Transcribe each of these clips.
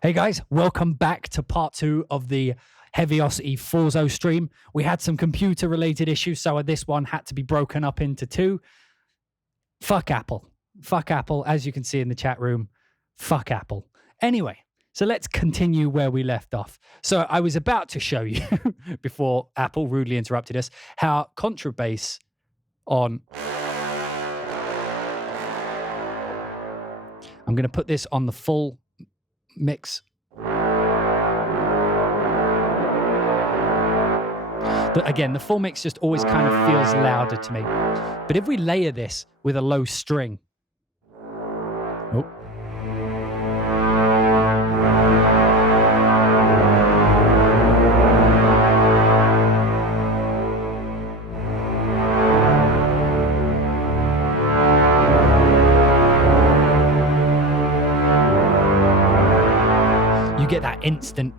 Hey guys, welcome back to part 2 of the Heavyocity FORZO stream. We had some computer related issues, so this one had to be broken up into 2. Fuck Apple. Fuck Apple, as you can see in the chat room. Fuck Apple. Anyway, so let's continue where we left off. So I was about to show you, before Apple rudely interrupted us, how contrabass on... I'm going to put this on the full mix. Again, the full mix just always kind of feels louder to me. But if we layer this with a low string... Oh. You get that instant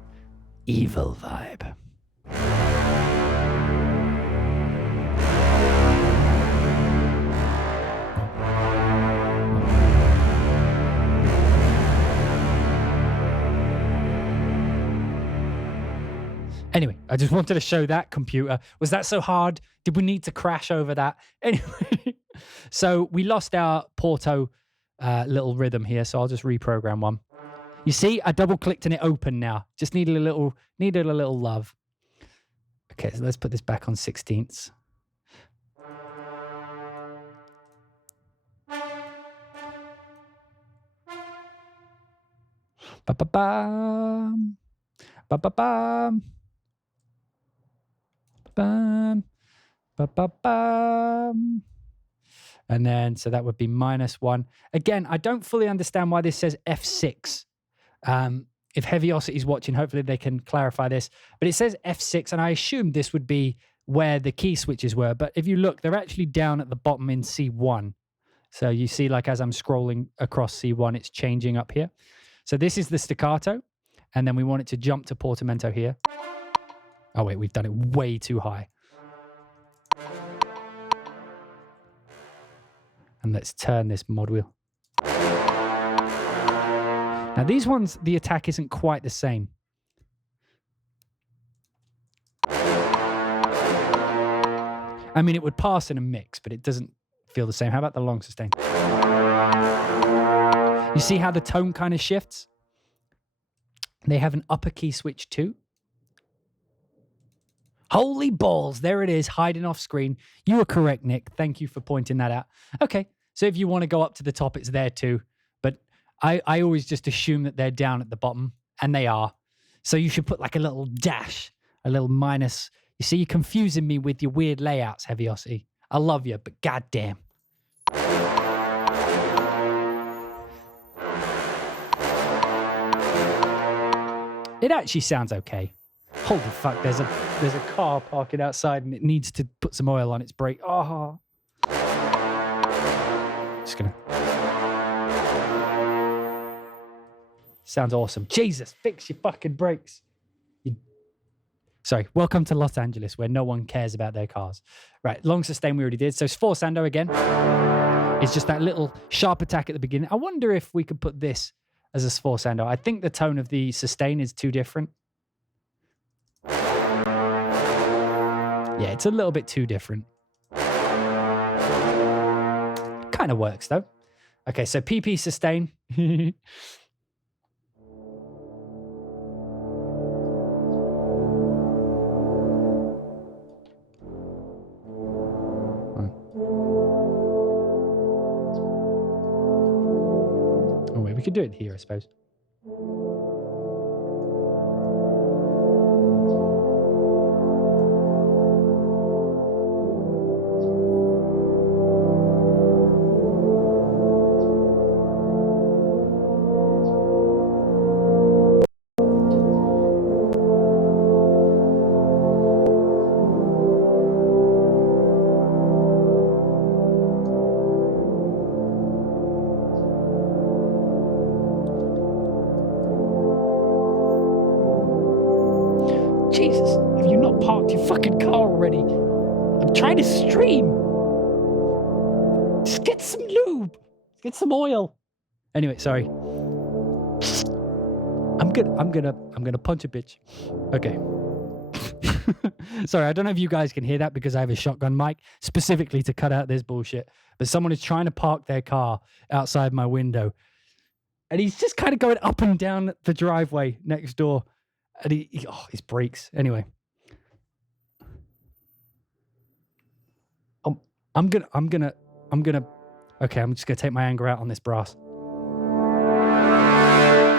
evil vibe. Anyway, I just wanted to show that computer. Was that so hard? Did we need to crash over that? Anyway, so we lost our Porto little rhythm here, so I'll just reprogram one. You see, I double-clicked and it opened now. Just needed a little love. Okay, so let's put this back on 16ths. Ba-ba-bam. Ba-ba-bam. Bam, ba-ba-bam. And then, so that would be -1. Again, I don't fully understand why this says F6. If Heavyocity is watching, hopefully they can clarify this. But it says F6, and I assumed this would be where the key switches were. But if you look, they're actually down at the bottom in C1. So you see, like, as I'm scrolling across C1, it's changing up here. So this is the staccato. And then we want it to jump to portamento here. Oh, wait, we've done it way too high. And let's turn this mod wheel. Now, these ones, the attack isn't quite the same. I mean, it would pass in a mix, but it doesn't feel the same. How about the long sustain? You see how the tone kind of shifts? They have an upper key switch too. Holy balls, there it is, hiding off screen. You were correct, Nick. Thank you for pointing that out. Okay, so if you want to go up to the top, it's there too. But I always just assume that they're down at the bottom, and they are. So you should put like a little dash, a little minus. You see, you're confusing me with your weird layouts, Heavyocity. I love you, but goddamn. It actually sounds okay. Holy fuck, there's a car parking outside and it needs to put some oil on its brake. Oh. Just gonna... Sounds awesome. Jesus, fix your fucking brakes. Sorry, welcome to Los Angeles where no one cares about their cars. Right, long sustain we already did. So sforzando again. It's just that little sharp attack at the beginning. I wonder if we could put this as a sforzando. I think the tone of the sustain is too different. Yeah, it's a little bit too different. Kind of works, though. Okay, so PP sustain. Oh, wait, we could do it here, I suppose. Jesus, have you not parked your fucking car already? I'm trying to stream. Just get some lube. Get some oil. Anyway, sorry. I'm gonna punch a bitch. Okay. Sorry, I don't know if you guys can hear that because I have a shotgun mic specifically to cut out this bullshit. But someone is trying to park their car outside my window, and he's just kind of going up and down the driveway next door, and his brakes. Anyway, I'm gonna. Okay, I'm just gonna take my anger out on this brass.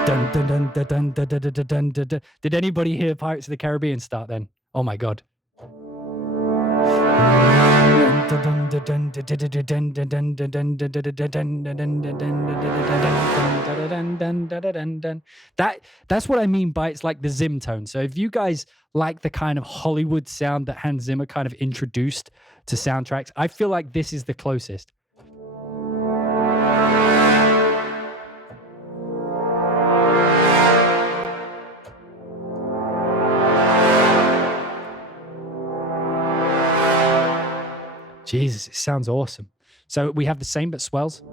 Dun, dun, dun, dun, dun, dun, dun, dun, dun, dun, dun. Did anybody hear Pirates of the Caribbean start then? Oh my god. That's what I mean by it's like the Zim tone. So if you guys like the kind of Hollywood sound that Hans Zimmer kind of introduced to soundtracks, I feel like this is the closest. Jesus, it sounds awesome. So we have the same but swells.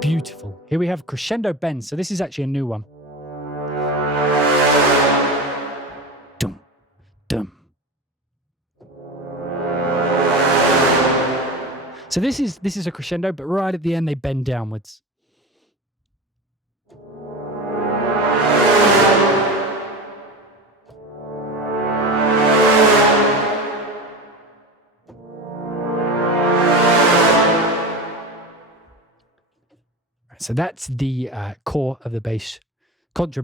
Beautiful. Here we have crescendo bends. So this is actually a new one. Dum, dum. So this is a crescendo, but right at the end they bend downwards. So that's the core of the bass. Contra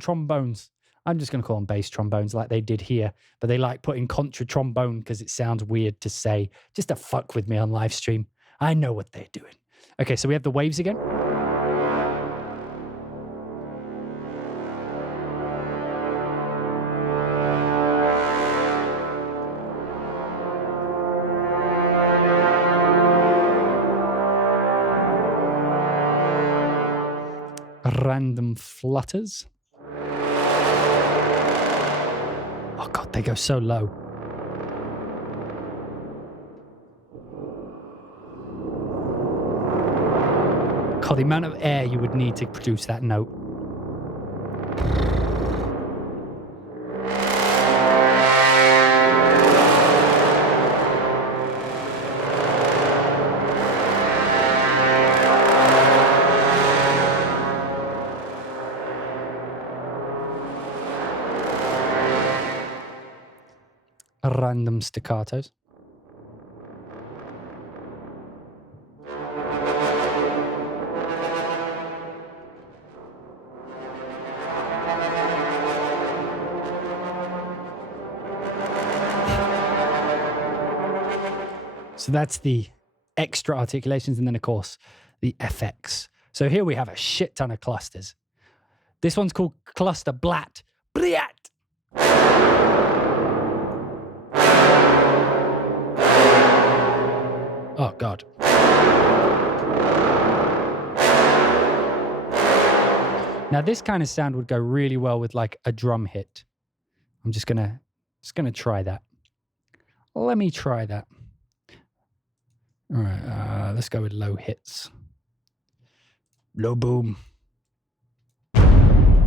trombones. I'm just going to call them bass trombones like they did here. But they like putting contra trombone because it sounds weird to say. Just to fuck with me on live stream. I know what they're doing. Okay, so we have the waves again. Random flutters. Oh god, they go so low. God, the amount of air you would need to produce that note. Random staccatos. So that's the extra articulations, and then of course the FX. So here we have a shit ton of clusters. This one's called cluster blat. Blat. Oh, God. Now, this kind of sound would go really well with like a drum hit. I'm just gonna try that. Let me try that. All right, let's go with low hits. Low boom.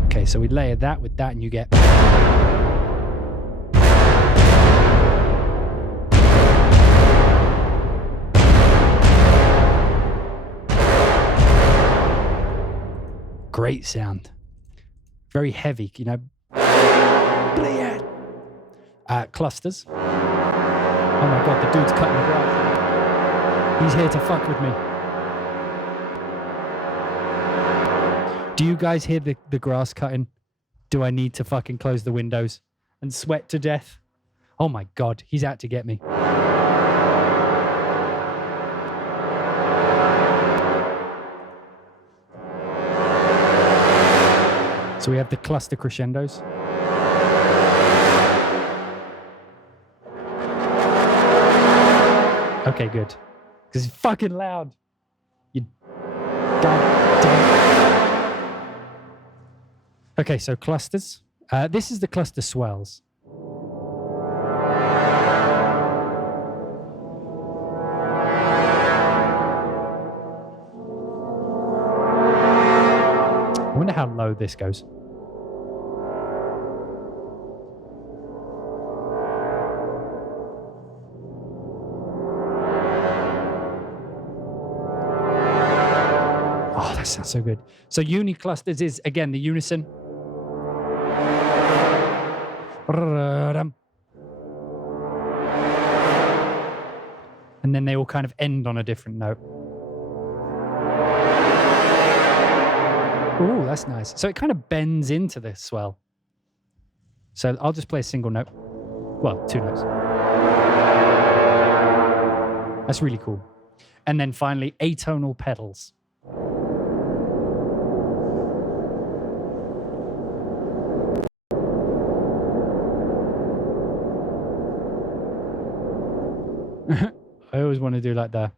Okay, so we layer that with that and you get... Great sound. Very heavy, you know. Clusters. Oh my god, the dude's cutting the grass. He's here to fuck with me. Do you guys hear the grass cutting? Do I need to fucking close the windows and sweat to death? Oh my god, he's out to get me. So we have the cluster crescendos. Okay, good. Because it's fucking loud. You goddamn. Okay, so clusters. This is the cluster swells. I wonder how low this goes. Oh, that sounds so good. So uniclusters is, again, the unison. And then they all kind of end on a different note. Ooh, that's nice. So it kind of bends into the swell. So I'll just play a single note. Well, 2 notes. That's really cool. And then finally, atonal pedals. I always want to do like that.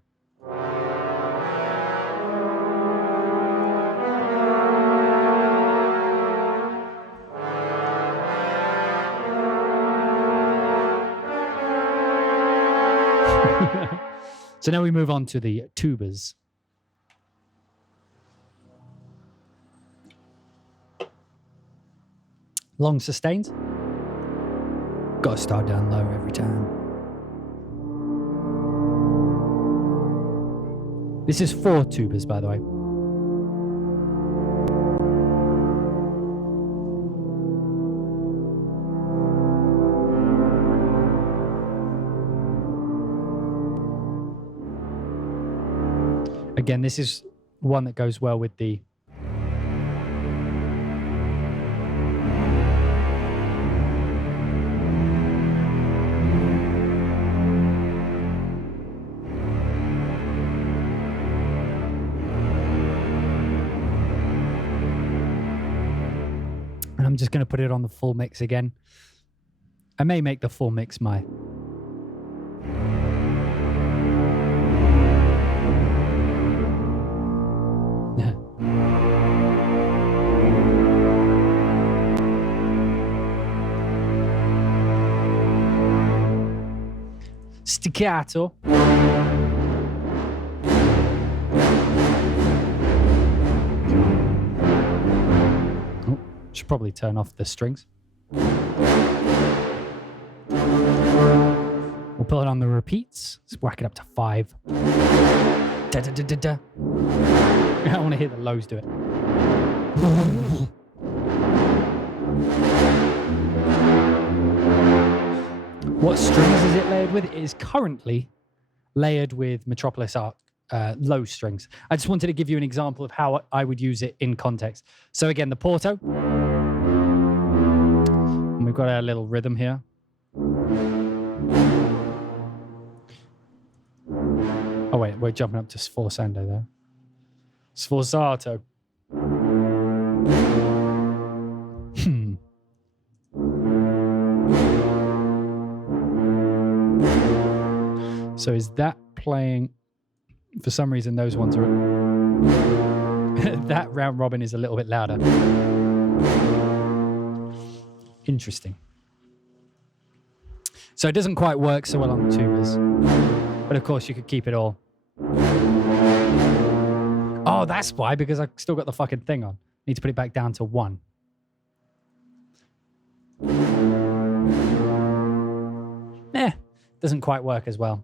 So now we move on to the tubas. Long sustains. Got to start down low every time. This is 4 tubas, by the way. Again, this is one that goes well with the and I'm just going to put it on the full mix again. I may make the full mix my staccato. Oh, should probably turn off the strings. We'll put it on the repeats. Let's whack it up to 5. Da, da, da, da, da. I want to hear the lows do it. What strings is it layered with? It is currently layered with Metropolis Arc low strings. I just wanted to give you an example of how I would use it in context. So again, the Porto. And we've got our little rhythm here. Oh wait, we're jumping up to sforzando there. Sforzato. So is that playing? For some reason, those ones are. That round robin is a little bit louder. Interesting. So it doesn't quite work so well on the tubas, but of course you could keep it all. Oh, that's why, because I've still got the fucking thing on. Need to put it back down to 1. Doesn't quite work as well.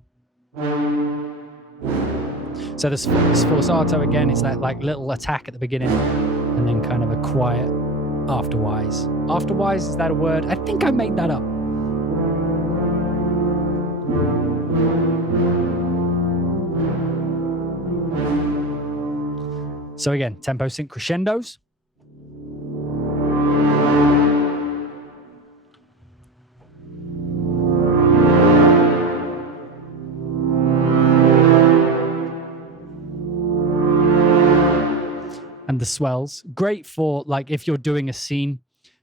So the sforzato again is that like little attack at the beginning and then kind of a quiet afterwise. Afterwise, is that a word? I think I made that up. So again, tempo sync crescendos. And the swells, great for like if you're doing a scene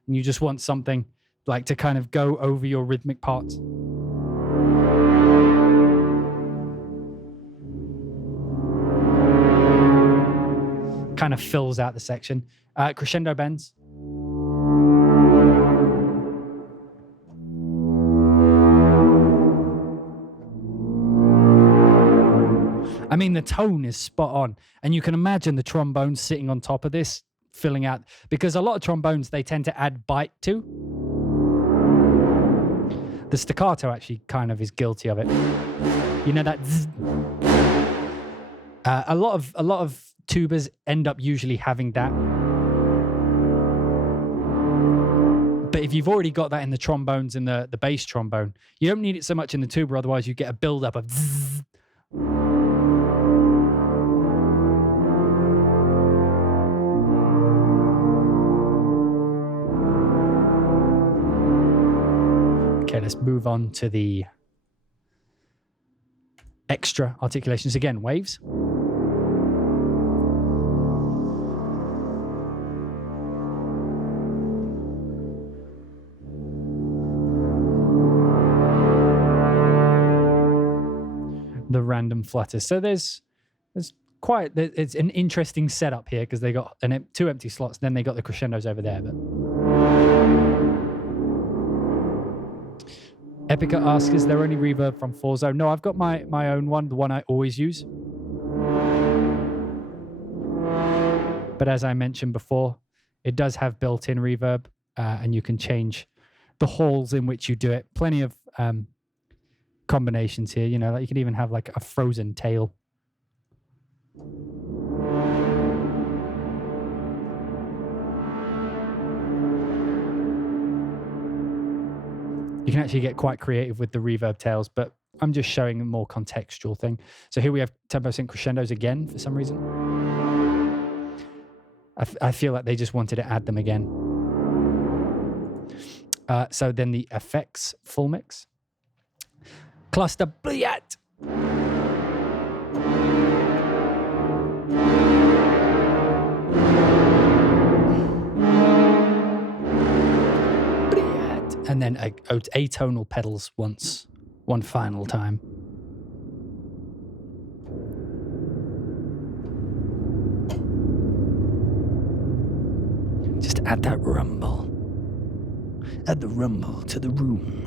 and you just want something like to kind of go over your rhythmic parts. kind of fills out the section. Crescendo bends. I mean, the tone is spot on. And you can imagine the trombone sitting on top of this, filling out, because a lot of trombones, they tend to add bite to. The staccato actually kind of is guilty of it. You know that zzz. A lot of tubas end up usually having that. But if you've already got that in the trombones and the bass trombone, you don't need it so much in the tuba, otherwise you get a build-up of zzz. Okay, let's move on to the extra articulations. Again, waves. The random flutters. So there's quite, it's an interesting setup here because they got two empty slots, then they got the crescendos over there. But Epica asks, is there any reverb from Forzo? No, I've got my own one, the one I always use. But as I mentioned before, it does have built-in reverb, and you can change the halls in which you do it. Plenty of combinations here, you know, like you can even have like a frozen tail. You can actually get quite creative with the reverb tails, but I'm just showing a more contextual thing. So here we have tempo sync crescendos again for some reason. I feel like they just wanted to add them again. So then the effects full mix. Cluster Bliat. And then atonal pedals one final time. Just add that rumble. Add the rumble to the room.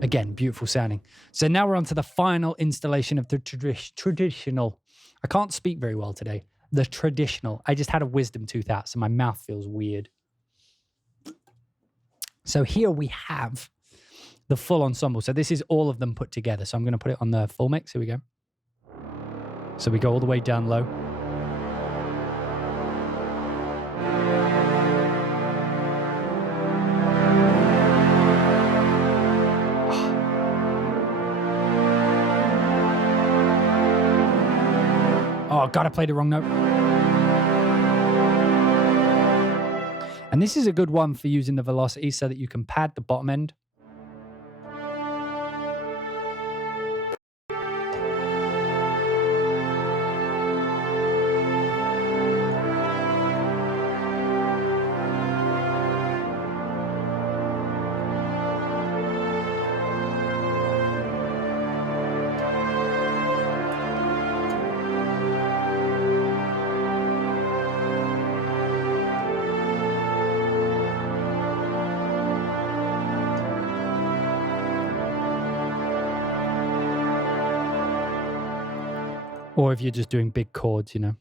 Again, beautiful sounding. So now we're on to the final installation of the traditional. I can't speak very well today. The traditional. I just had a wisdom tooth out, so my mouth feels weird. So here we have the full ensemble. So this is all of them put together. So I'm going to put it on the full mix. Here we go. So we go all the way down low. Oh, God, I played the wrong note. And this is a good one for using the velocity so that you can pad the bottom end. Or if you're just doing big chords, you know.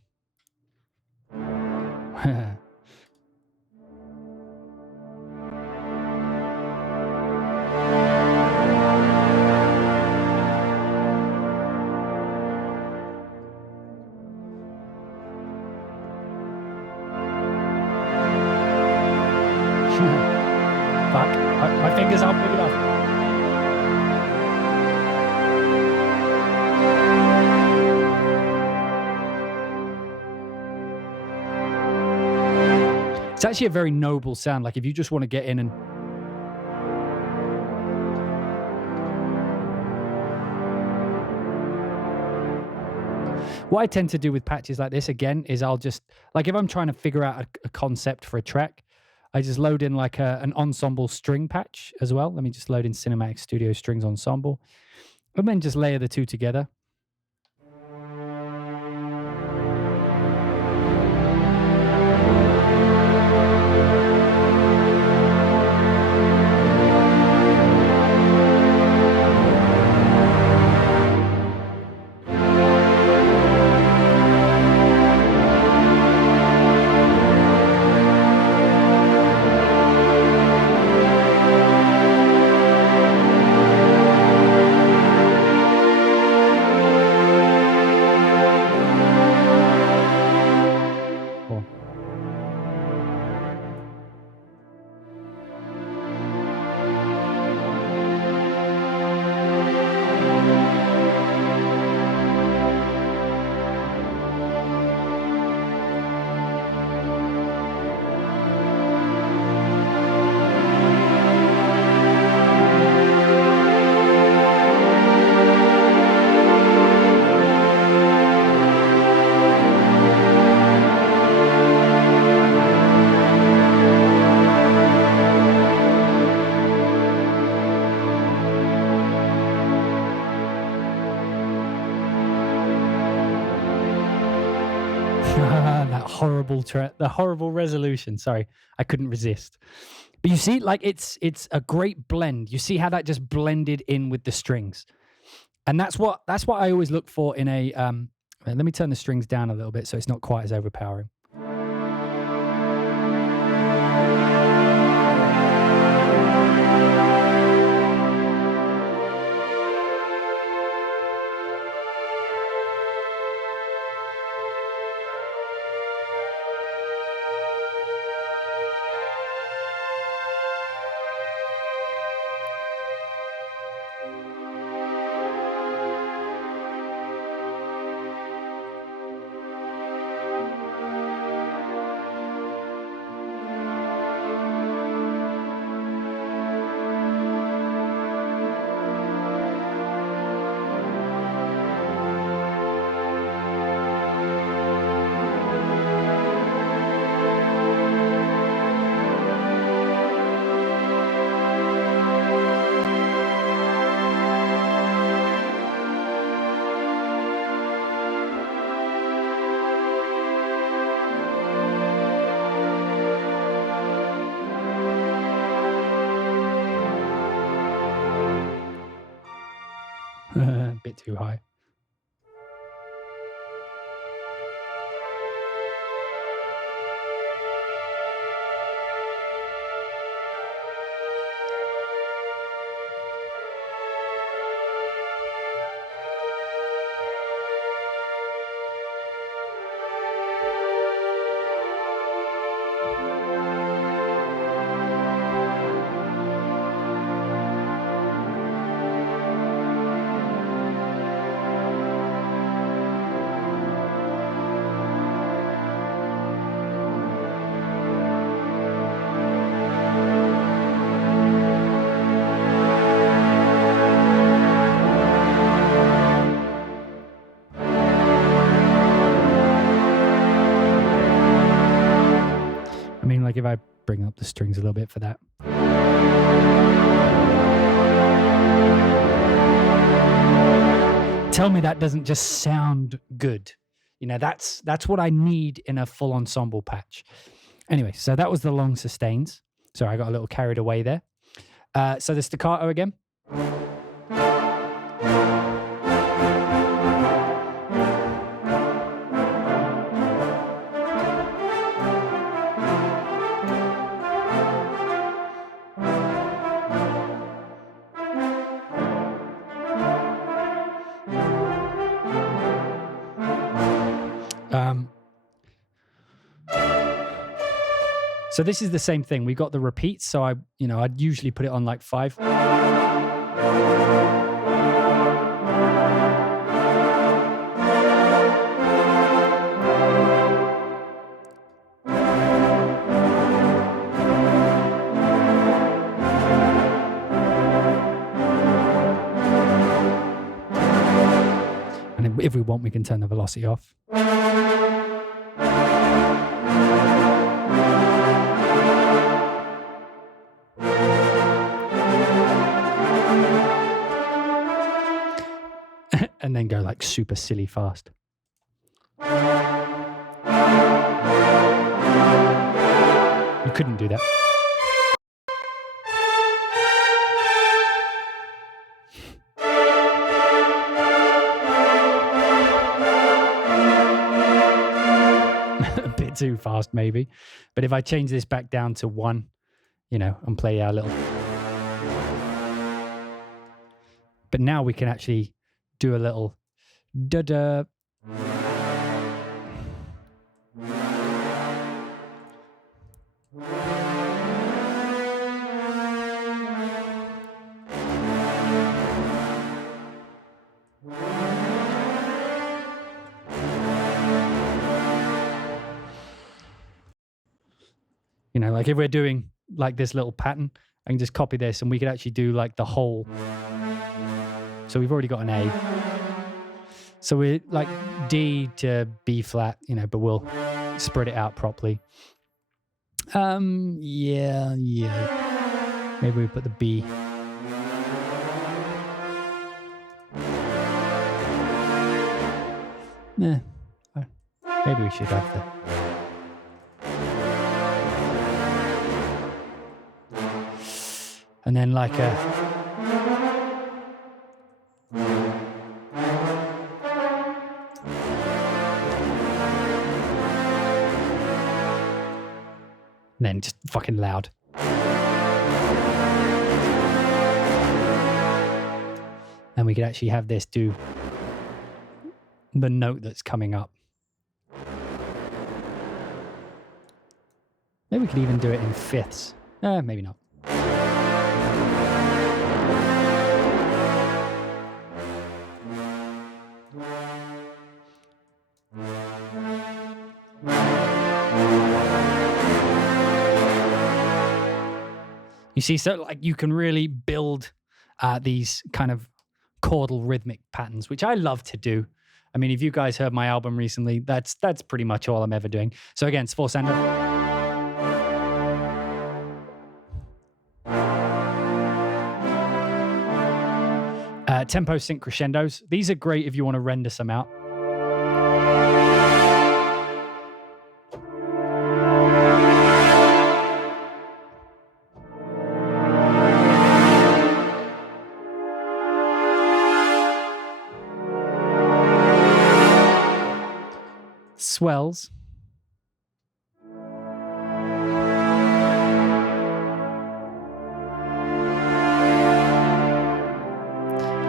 Fuck, my fingers aren't big enough. It's actually a very noble sound. Like if you just want to get in and... What I tend to do with patches like this, again, is I'll just... Like if I'm trying to figure out a concept for a track, I just load in like an ensemble string patch as well. Let me just load in Cinematic Studio Strings Ensemble. And then just layer the two together. The horrible resolution. Sorry, I couldn't resist. But you see, like it's a great blend. You see how that just blended in with the strings, and that's what I always look for in a. Let me turn the strings down a little bit so it's not quite as overpowering. A bit too high. Like if I bring up the strings a little bit for that. Tell me that doesn't just sound good. You know, that's what I need in a full ensemble patch. Anyway, so that was the long sustains. Sorry, I got a little carried away there. So the staccato again. So this is the same thing. We got the repeats. So I'd usually put it on like 5. And if we want, we can turn the velocity off. And then go like super silly fast. You couldn't do that. A bit too fast, maybe. But if I change this back down to 1, and play our little. But now we can actually do a little da-da. know, like if we're doing like this little pattern, I can just copy this and we could actually do like the whole. So we've already got an A. So we're like D to B flat, you know, but we'll spread it out properly. Yeah. Maybe we put the B. Nah. Maybe we should have the. And then like a. And then just fucking loud. And we could actually have this do the note that's coming up. Maybe we could even do it in fifths. Maybe not. You see, so like you can really build these kind of chordal rhythmic patterns, which I love to do. I mean, if you guys heard my album recently, that's pretty much all I'm ever doing. So again, sforzando. Tempo sync crescendos. These are great if you want to render some out. Swells.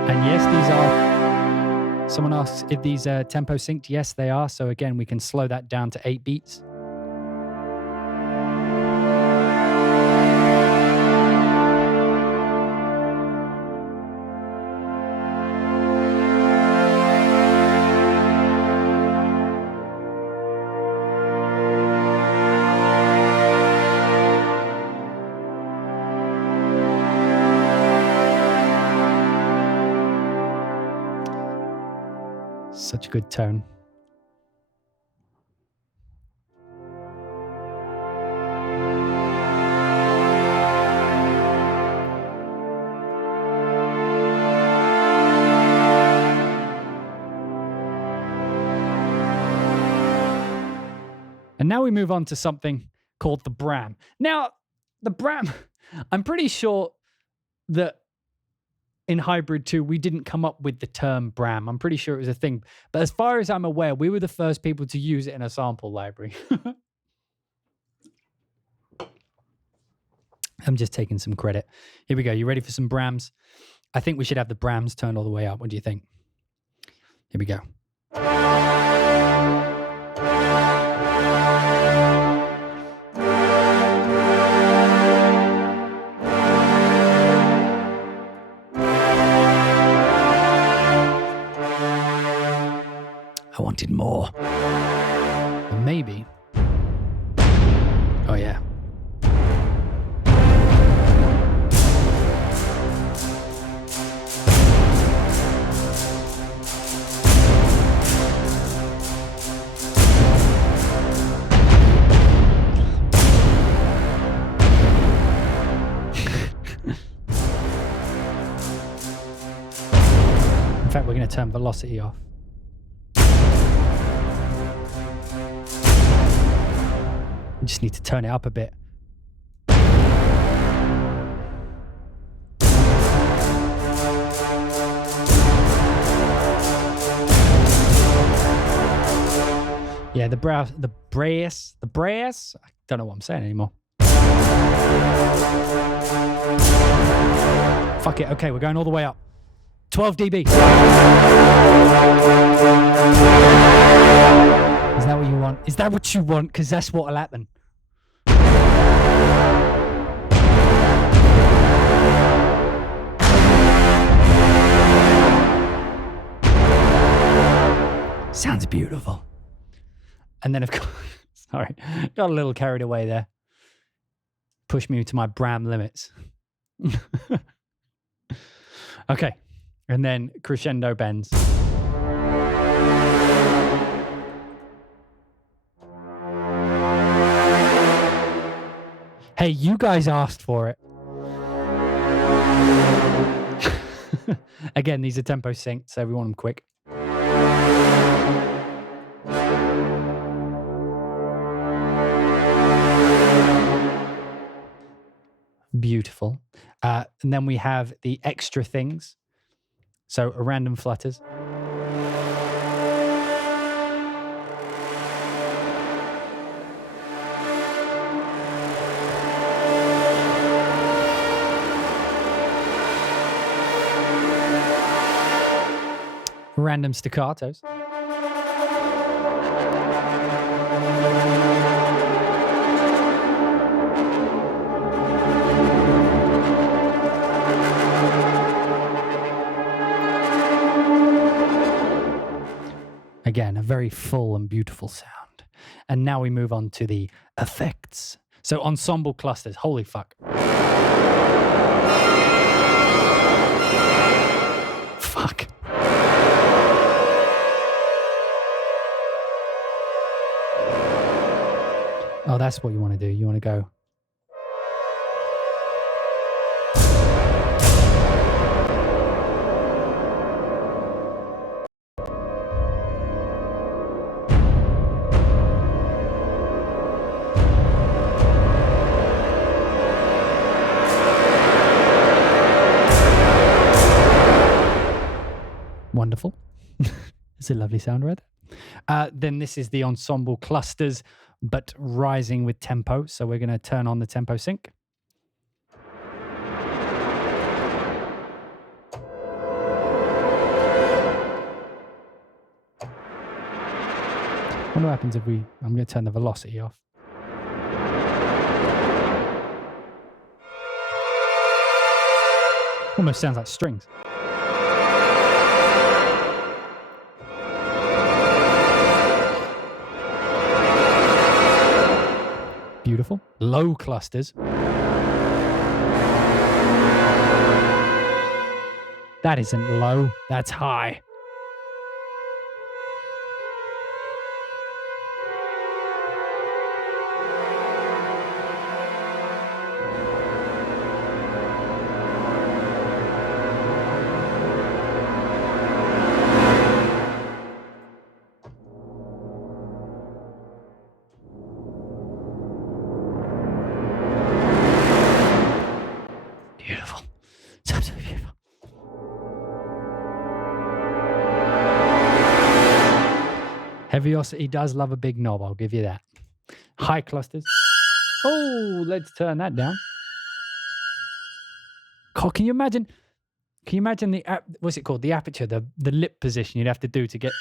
And yes, these are, someone asks if these are tempo synced. Yes, they are. So again, we can slow that down to 8 beats. Such a good tone. And now we move on to something called the Bram. Now, the Bram, I'm pretty sure that in Hybrid 2, we didn't come up with the term Bram. I'm pretty sure it was a thing. But as far as I'm aware, we were the first people to use it in a sample library. I'm just taking some credit. Here we go. You ready for some Brams? I think we should have the Brams turned all the way up. What do you think? Here we go. I wanted more. And maybe. Oh, yeah. In fact, we're going to turn velocity off. We just need to turn it up a bit. Yeah, the brass. I don't know what I'm saying anymore. Fuck it. Okay, we're going all the way up. 12 dB. Is that what you want? Is that what you want? Because that's what'll happen. Sounds beautiful. And then, of course, sorry, got a little carried away there. push me to my Bram limits. Okay. And then crescendo bends. Hey, you guys asked for it. Again, these are tempo synced, so we want them quick. Beautiful. And then we have the extra things. So random flutters. Random staccatos. Again, a very full and beautiful sound. And now we move on to the effects. So ensemble clusters. Holy fuck. Fuck. Oh, that's what you want to do. You want to go. Wonderful. It's a lovely sound right there. Then this is the ensemble clusters, but rising with tempo. So we're going to turn on the tempo sync. What happens if I'm going to turn the velocity off. Almost sounds like strings. Beautiful. Low clusters. That isn't low, that's high. Beautiful. It's absolutely beautiful. Heavyocity does love a big knob, I'll give you that. High clusters. Oh, let's turn that down. God, can you imagine the what's it called? The aperture, the lip position you'd have to do to get.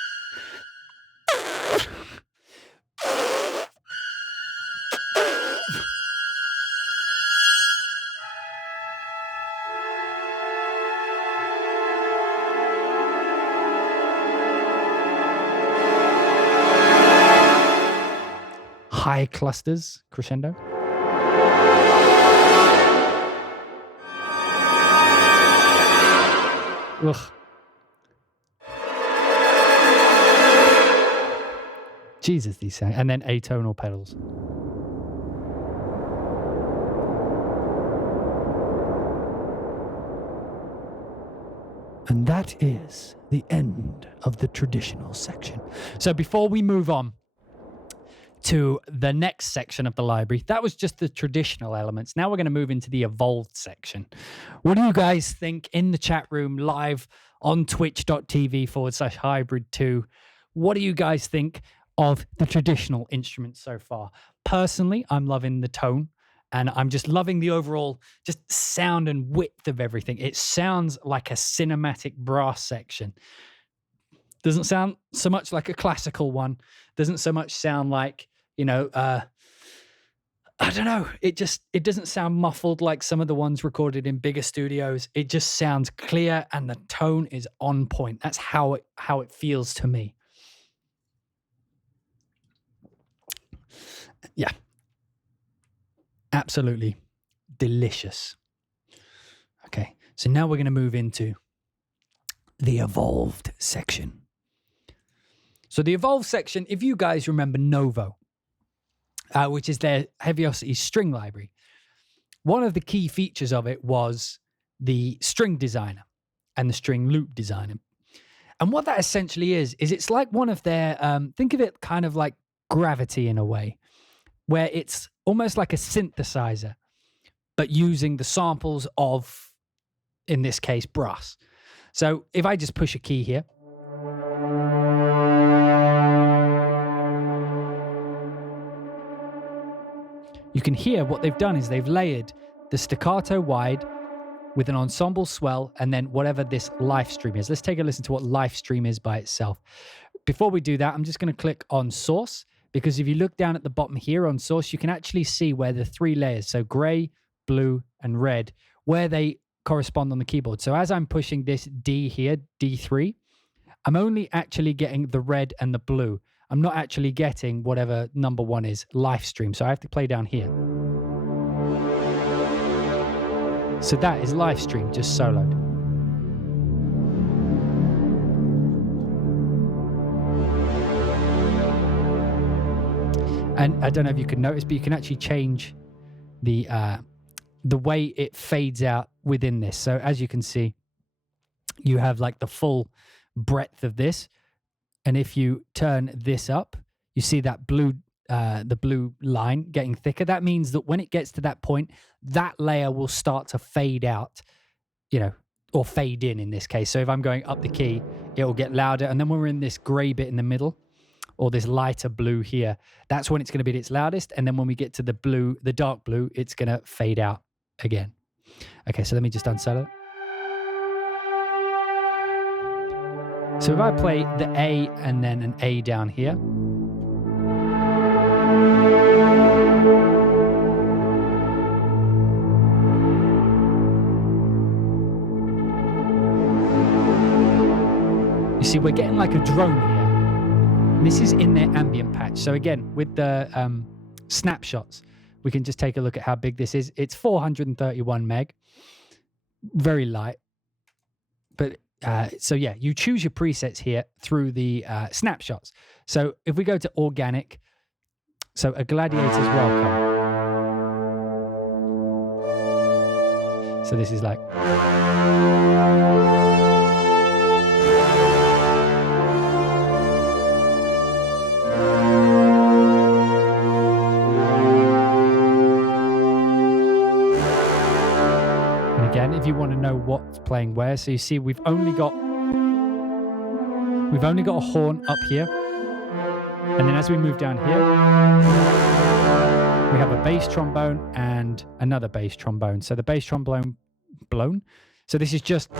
High clusters, crescendo. Ugh. Jesus, these sound. And then atonal pedals. And that is the end of the traditional section. So before we move on to the next section of the library, that was just the traditional elements. Now we're going to move into the evolved section. What do you guys think in the chat room live on twitch.tv/hybrid2? What do you guys think of the traditional instruments so far? Personally, I'm loving the tone. And I'm just loving the overall just sound and width of everything. It sounds like a cinematic brass section. Doesn't sound so much like a classical one. Doesn't so much sound like, I don't know. It doesn't sound muffled like some of the ones recorded in bigger studios. It just sounds clear and the tone is on point. That's how it feels to me. Yeah. Absolutely delicious. Okay, so now we're going to move into the evolved section. So the evolved section, if you guys remember Novo, which is their Heavyocity string library, one of the key features of it was the string designer and the string loop designer. And what that essentially is it's like one of their, think of it kind of like Gravity in a way, where it's almost like a synthesizer, but using the samples of, in this case, brass. So if I just push a key here, you can hear what they've done is they've layered the staccato wide with an ensemble swell and then whatever this live stream is. Let's take a listen to what live stream is by itself. Before we do that, I'm just going to click on source, because if you look down at the bottom here on source, you can actually see where the three layers, so gray, blue, and red, where they correspond on the keyboard. So as I'm pushing this D here, D3, I'm only actually getting the red and the blue. I'm not actually getting whatever number one is, live stream. So I have to play down here. So that is live stream, just soloed. And I don't know if you can notice, but you can actually change the way it fades out within this. So as you can see, you have like the full breadth of this. And if you turn this up, you see that blue, the blue line getting thicker. That means that when it gets to that point, that layer will start to fade out, you know, or fade in this case. So if I'm going up the key, it will get louder. And then when we're in this gray bit in the middle, or this lighter blue here, that's when it's going to be at its loudest. And then when we get to the blue, the dark blue, it's going to fade out again. Okay, so let me just unsolo. So if I play the A and then an A down here, you see we're getting like a drone here. This is in their ambient patch. So again, with the snapshots, we can just take a look at how big this is. It's 431 meg, very light. But so yeah, you choose your presets here through the snapshots. So if we go to organic, so a gladiator's welcome. So this is like. Again, if you want to know what's playing where, so you see we've only got a horn up here, and then as we move down here, we have a bass trombone and another bass trombone. So the bass trombone blown. So this is just.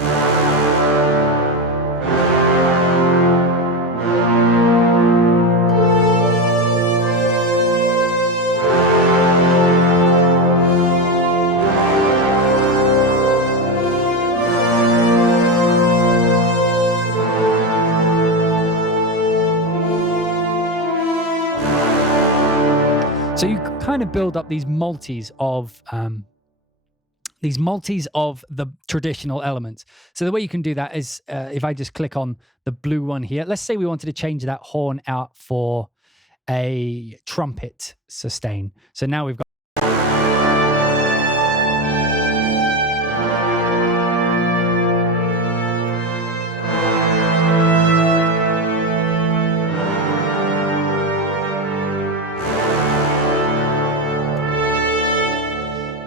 So you kind of build up these multis of the traditional elements. So the way you can do that is if I just click on the blue one here, let's say we wanted to change that horn out for a trumpet sustain. So now we've got.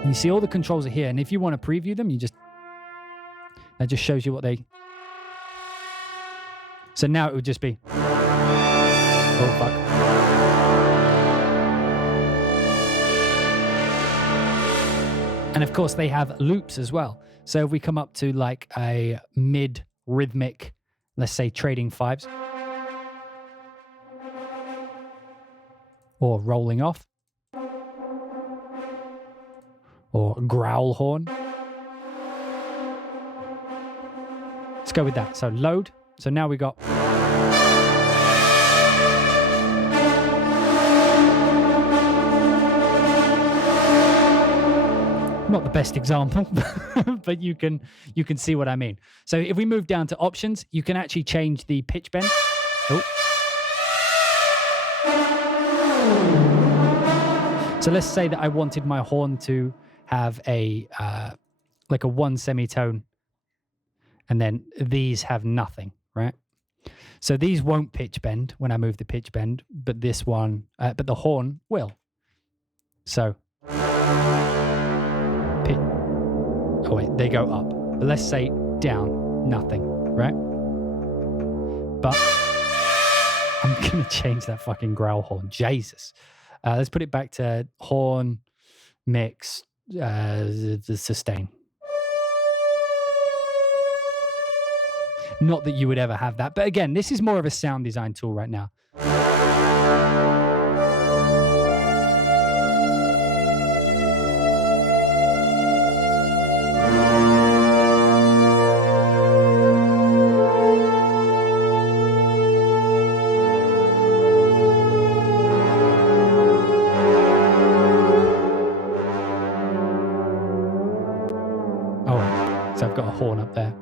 You see all the controls are here, and if you want to preview them, that just shows you what they. So now it would just be. Oh fuck. And of course they have loops as well. So if we come up to like a mid rhythmic, let's say trading fives, or rolling off, or growl horn. Let's go with that. So load. So now we got. Not the best example, but you can see what I mean. So if we move down to options, you can actually change the pitch bend. Oh. So let's say that I wanted my horn to have a like a 1 semitone, and then these have nothing, right? So these won't pitch bend when I move the pitch bend, but this one, but the horn will. So, oh wait, they go up. But let's say down, nothing, right? But I'm gonna change that fucking growl horn. Jesus. Let's put it back to horn, mix, the sustain. Not that you would ever have that, but again, this is more of a sound design tool right now. Oh, so I've got a horn up there.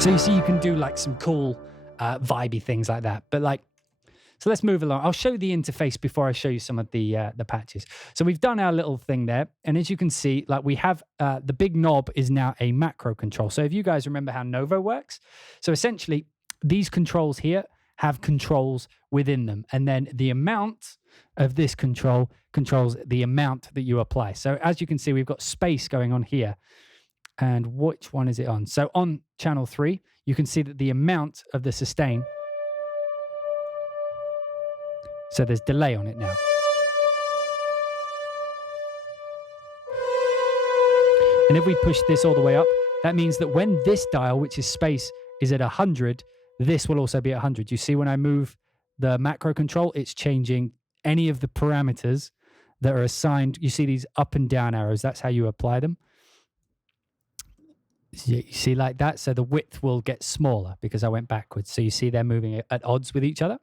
So you see, you can do like some cool vibey things like that. But like, so let's move along. I'll show you the interface before I show you some of the patches. So we've done our little thing there. And as you can see, like we have the big knob is now a macro control. So if you guys remember how Novo works, so essentially these controls here have controls within them. And then the amount of this control controls the amount that you apply. So as you can see, we've got space going on here. And which one is it on? So on channel 3, you can see that the amount of the sustain, so there's delay on it now. And if we push this all the way up, that means that when this dial, which is space, is at 100, this will also be at 100. You see when I move the macro control, it's changing any of the parameters that are assigned. You see these up and down arrows. That's how you apply them. You see like that? So the width will get smaller because I went backwards. So you see they're moving at odds with each other.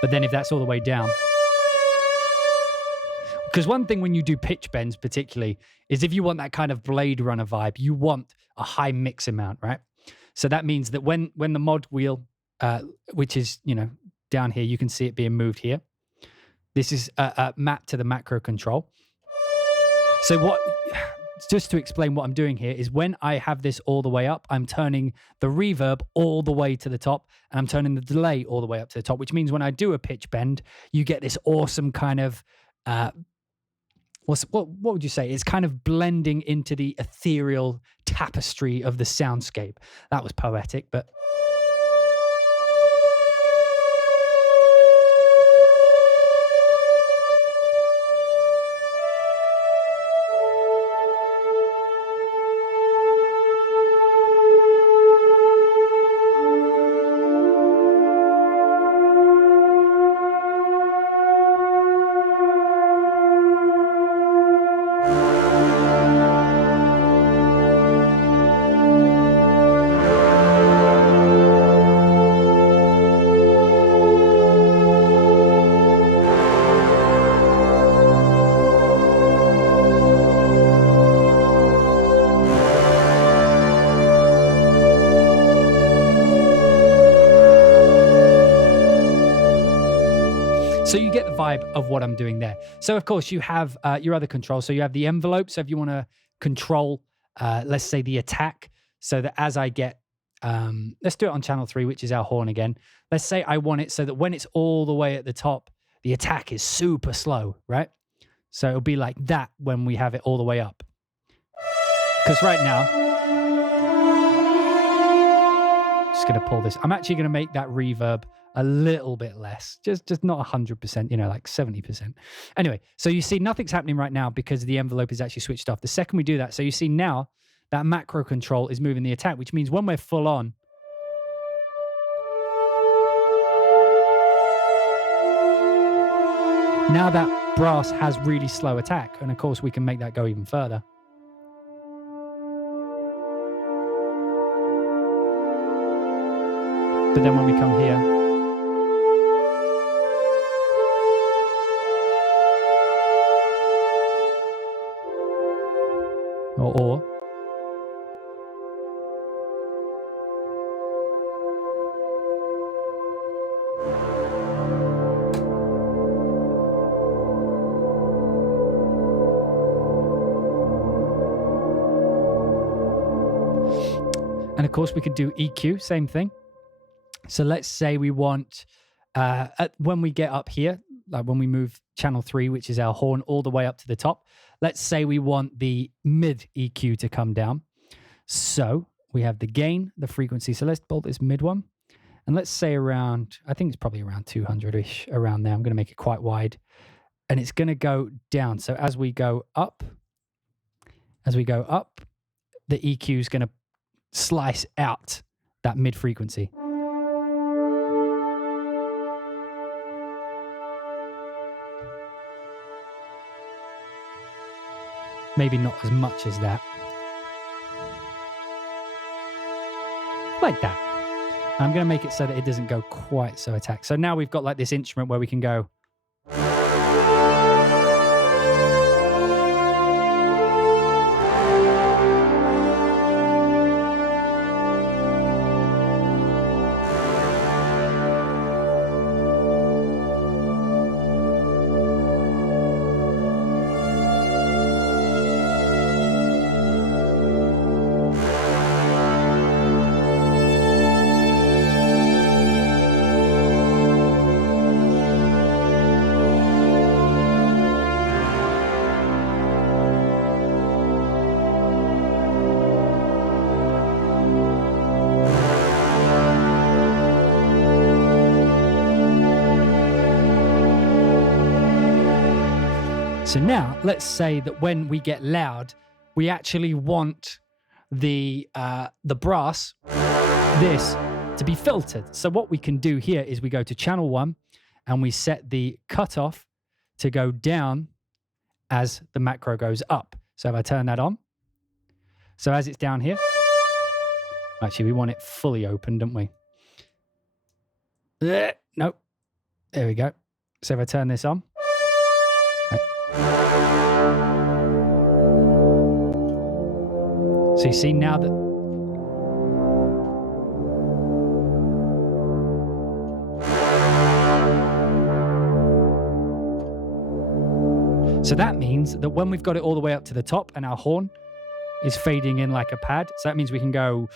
But then if that's all the way down, because one thing when you do pitch bends particularly is if you want that kind of Blade Runner vibe, you want a high mix amount, right? So that means that when the mod wheel, which is, you know, down here, you can see it being moved here. This is mapped to the macro control. So what, just to explain what I'm doing here is when I have this all the way up, I'm turning the reverb all the way to the top and I'm turning the delay all the way up to the top, which means when I do a pitch bend, you get this awesome kind of, what would you say? It's kind of blending into the ethereal tapestry of the soundscape. That was poetic, but... So you get the vibe of what I'm doing there. So of course you have your other controls. So you have the envelope. So if you want to control, let's say the attack, so that as I get, let's do it on channel 3, which is our horn again. Let's say I want it so that when it's all the way at the top, the attack is super slow, right? So it'll be like that when we have it all the way up. Because right now, just going to pull this. I'm actually going to make that reverb a little bit less, just not 100%, you know, like 70%. Anyway, so you see nothing's happening right now because the envelope is actually switched off. The second we do that, so you see now that macro control is moving the attack, which means when we're full on, now that brass has really slow attack. And of course, we can make that go even further. But then when we come here, or and of course we could do EQ, same thing. So let's say we want, when we get up here, like when we move channel 3, which is our horn, all the way up to the top, let's say we want the mid EQ to come down. So we have the gain, the frequency. So let's bolt this mid one. And let's say around, I think it's probably around 200-ish, around there. I'm going to make it quite wide. And it's going to go down. So as we go up, the EQ is going to slice out that mid frequency. Maybe not as much as that. Like that. I'm going to make it so that it doesn't go quite so attack. So now we've got like this instrument where we can go. So now let's say that when we get loud, we actually want the brass, this, to be filtered. So what we can do here is we go to channel 1 and we set the cutoff to go down as the macro goes up. So if I turn that on, so as it's down here, actually we want it fully open, don't we? Nope. There we go. So if I turn this on, so you see now that so that means that when we've got it all the way up to the top and our horn is fading in like a pad, so that means we can go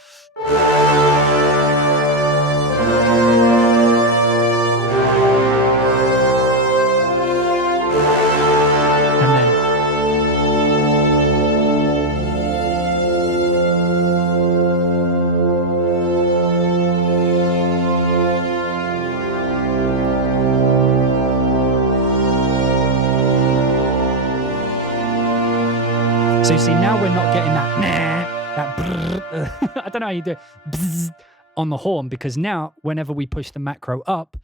so you see, now we're not getting that brrr, I don't know how you do it, bzz, on the horn, because now whenever we push the macro up,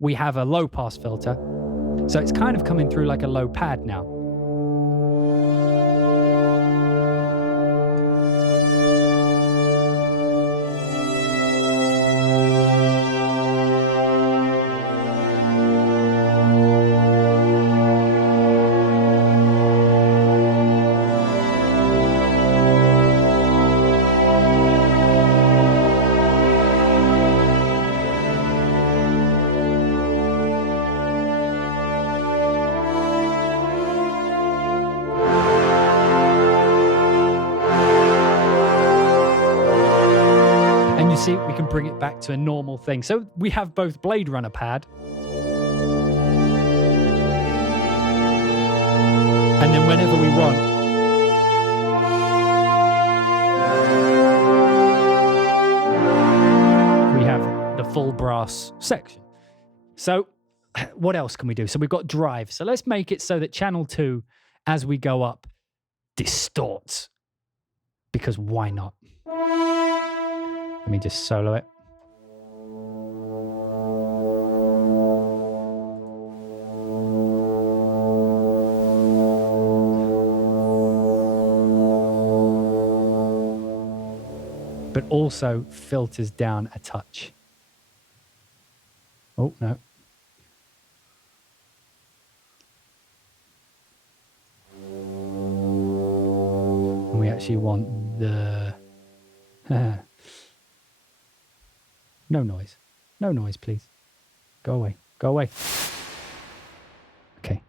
we have a low pass filter. So it's kind of coming through like a low pad now. See, we can bring it back to a normal thing. So we have both Blade Runner pad and then whenever we want, we have the full brass. brass section. So what else can we do? So we've got drive. So let's make it so that channel 2, as we go up, distorts. Because why not? Let me just solo it. But also filters down a touch. Oh, no. And we actually want the... No noise. No noise, please. Go away. Go away. Okay.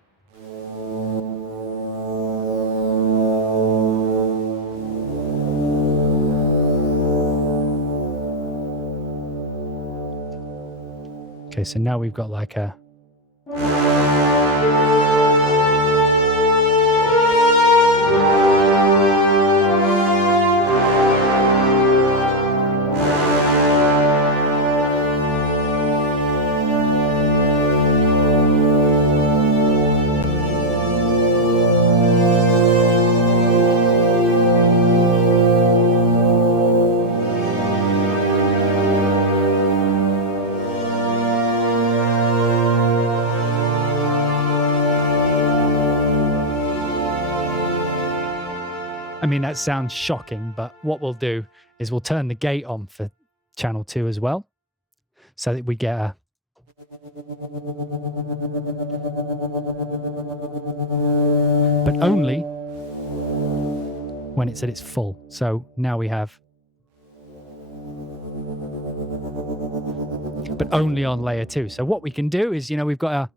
Okay, so now we've got like a... I mean, that sounds shocking, but what we'll do is we'll turn the gate on for channel 2 as well, so that we get a... But only when it's at its full. So now we have... But only on layer 2. So what we can do is, you know, we've got a...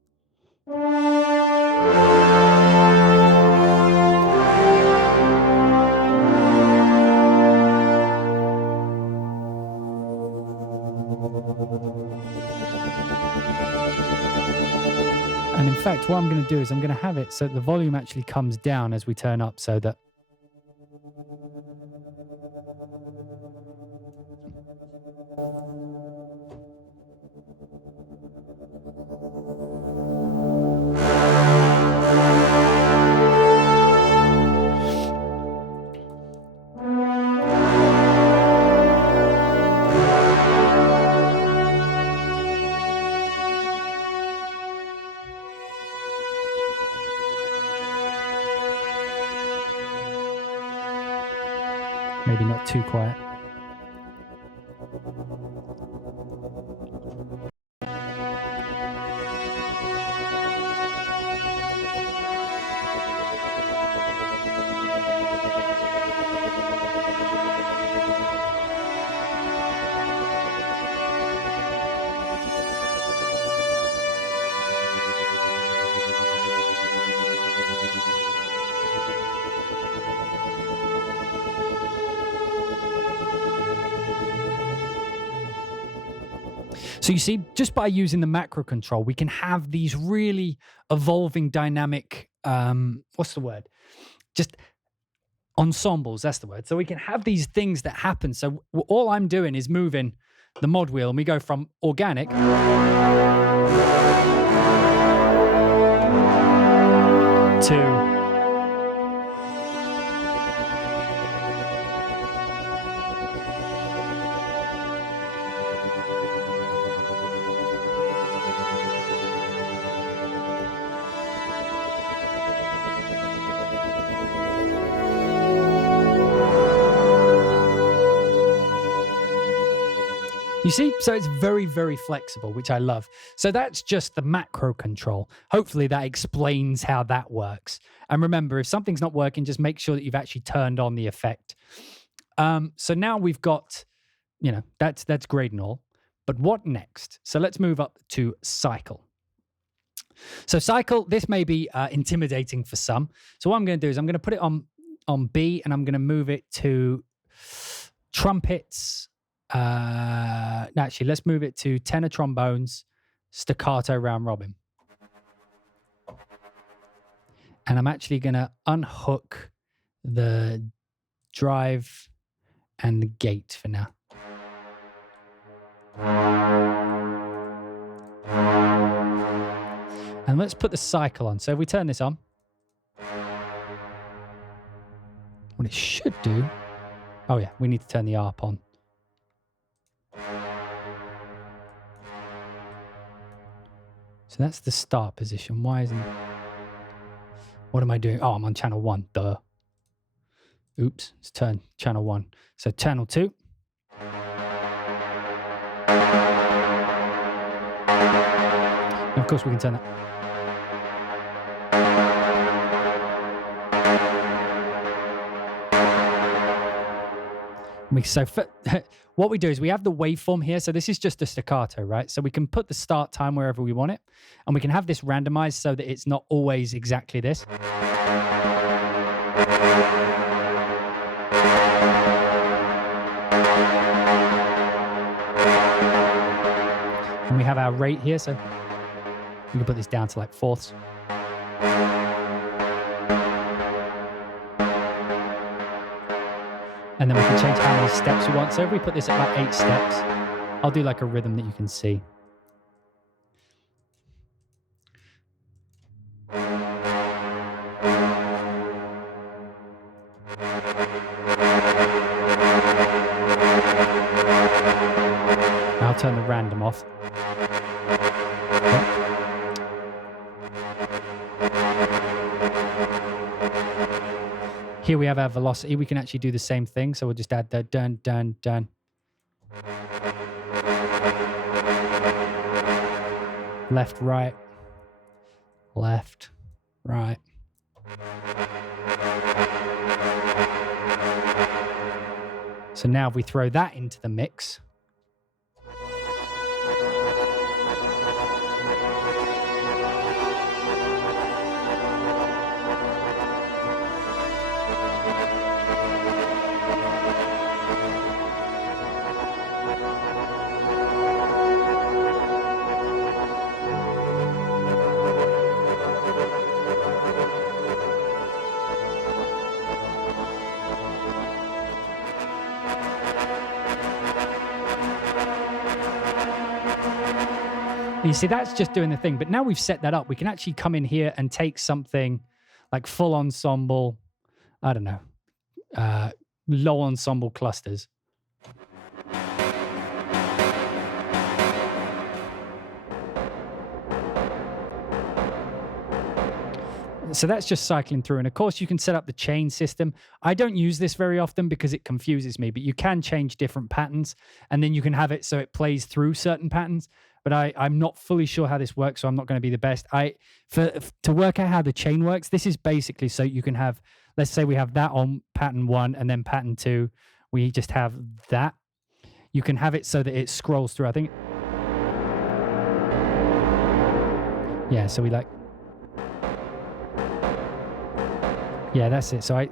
And in fact, what I'm going to do is I'm going to have it so that the volume actually comes down as we turn up, so that... Maybe not too quiet. So you see, just by using the macro control, we can have these really evolving dynamic, what's the word? Just ensembles, that's the word. So we can have these things that happen. So all I'm doing is moving the mod wheel, and we go from organic to... You see, so it's very, very flexible, which I love. So that's just the macro control. Hopefully that explains how that works. And remember, if something's not working, just make sure that you've actually turned on the effect. So now we've got, you know, that's great and all. But what next? So let's move up to cycle. So cycle, this may be intimidating for some. So what I'm going to do is I'm going to put it on B, and I'm going to move it to trumpets. Actually, let's move it to tenor trombones, staccato round robin. And I'm actually going to unhook the drive and the gate for now. And let's put the cycle on. So if we turn this on, what it should do... Oh yeah, we need to turn the ARP on. So that's the start position. Why isn't... What am I doing? Oh, I'm on channel 1. Duh. Oops. Let's turn channel 1. So channel 2. And of course, we can turn that. So what we do is we have the waveform here. So this is just a staccato, right? So we can put the start time wherever we want it. And we can have this randomized so that it's not always exactly this. And we have our rate here. So we can put this down to like fourths. And then we can change how many steps we want. So if we put this at like 8 steps, I'll do like a rhythm that you can see. I'll turn the random off. Here we have our velocity. We can actually do the same thing. So we'll just add the dun, dun, dun. Left, right. Left, right. So now if we throw that into the mix. You see, that's just doing the thing. But now we've set that up, we can actually come in here and take something like full ensemble, I don't know, low ensemble clusters. So that's just cycling through. And of course, you can set up the chain system. I don't use this very often because it confuses me, but you can change different patterns and then you can have it so it plays through certain patterns. But I'm not fully sure how this works, so I'm not going to be the best. To work out how the chain works, this is basically so you can have, let's say we have that on pattern 1 and then pattern 2, we just have that. You can have it so that it scrolls through, I think. Yeah, so we like... Yeah, that's it. So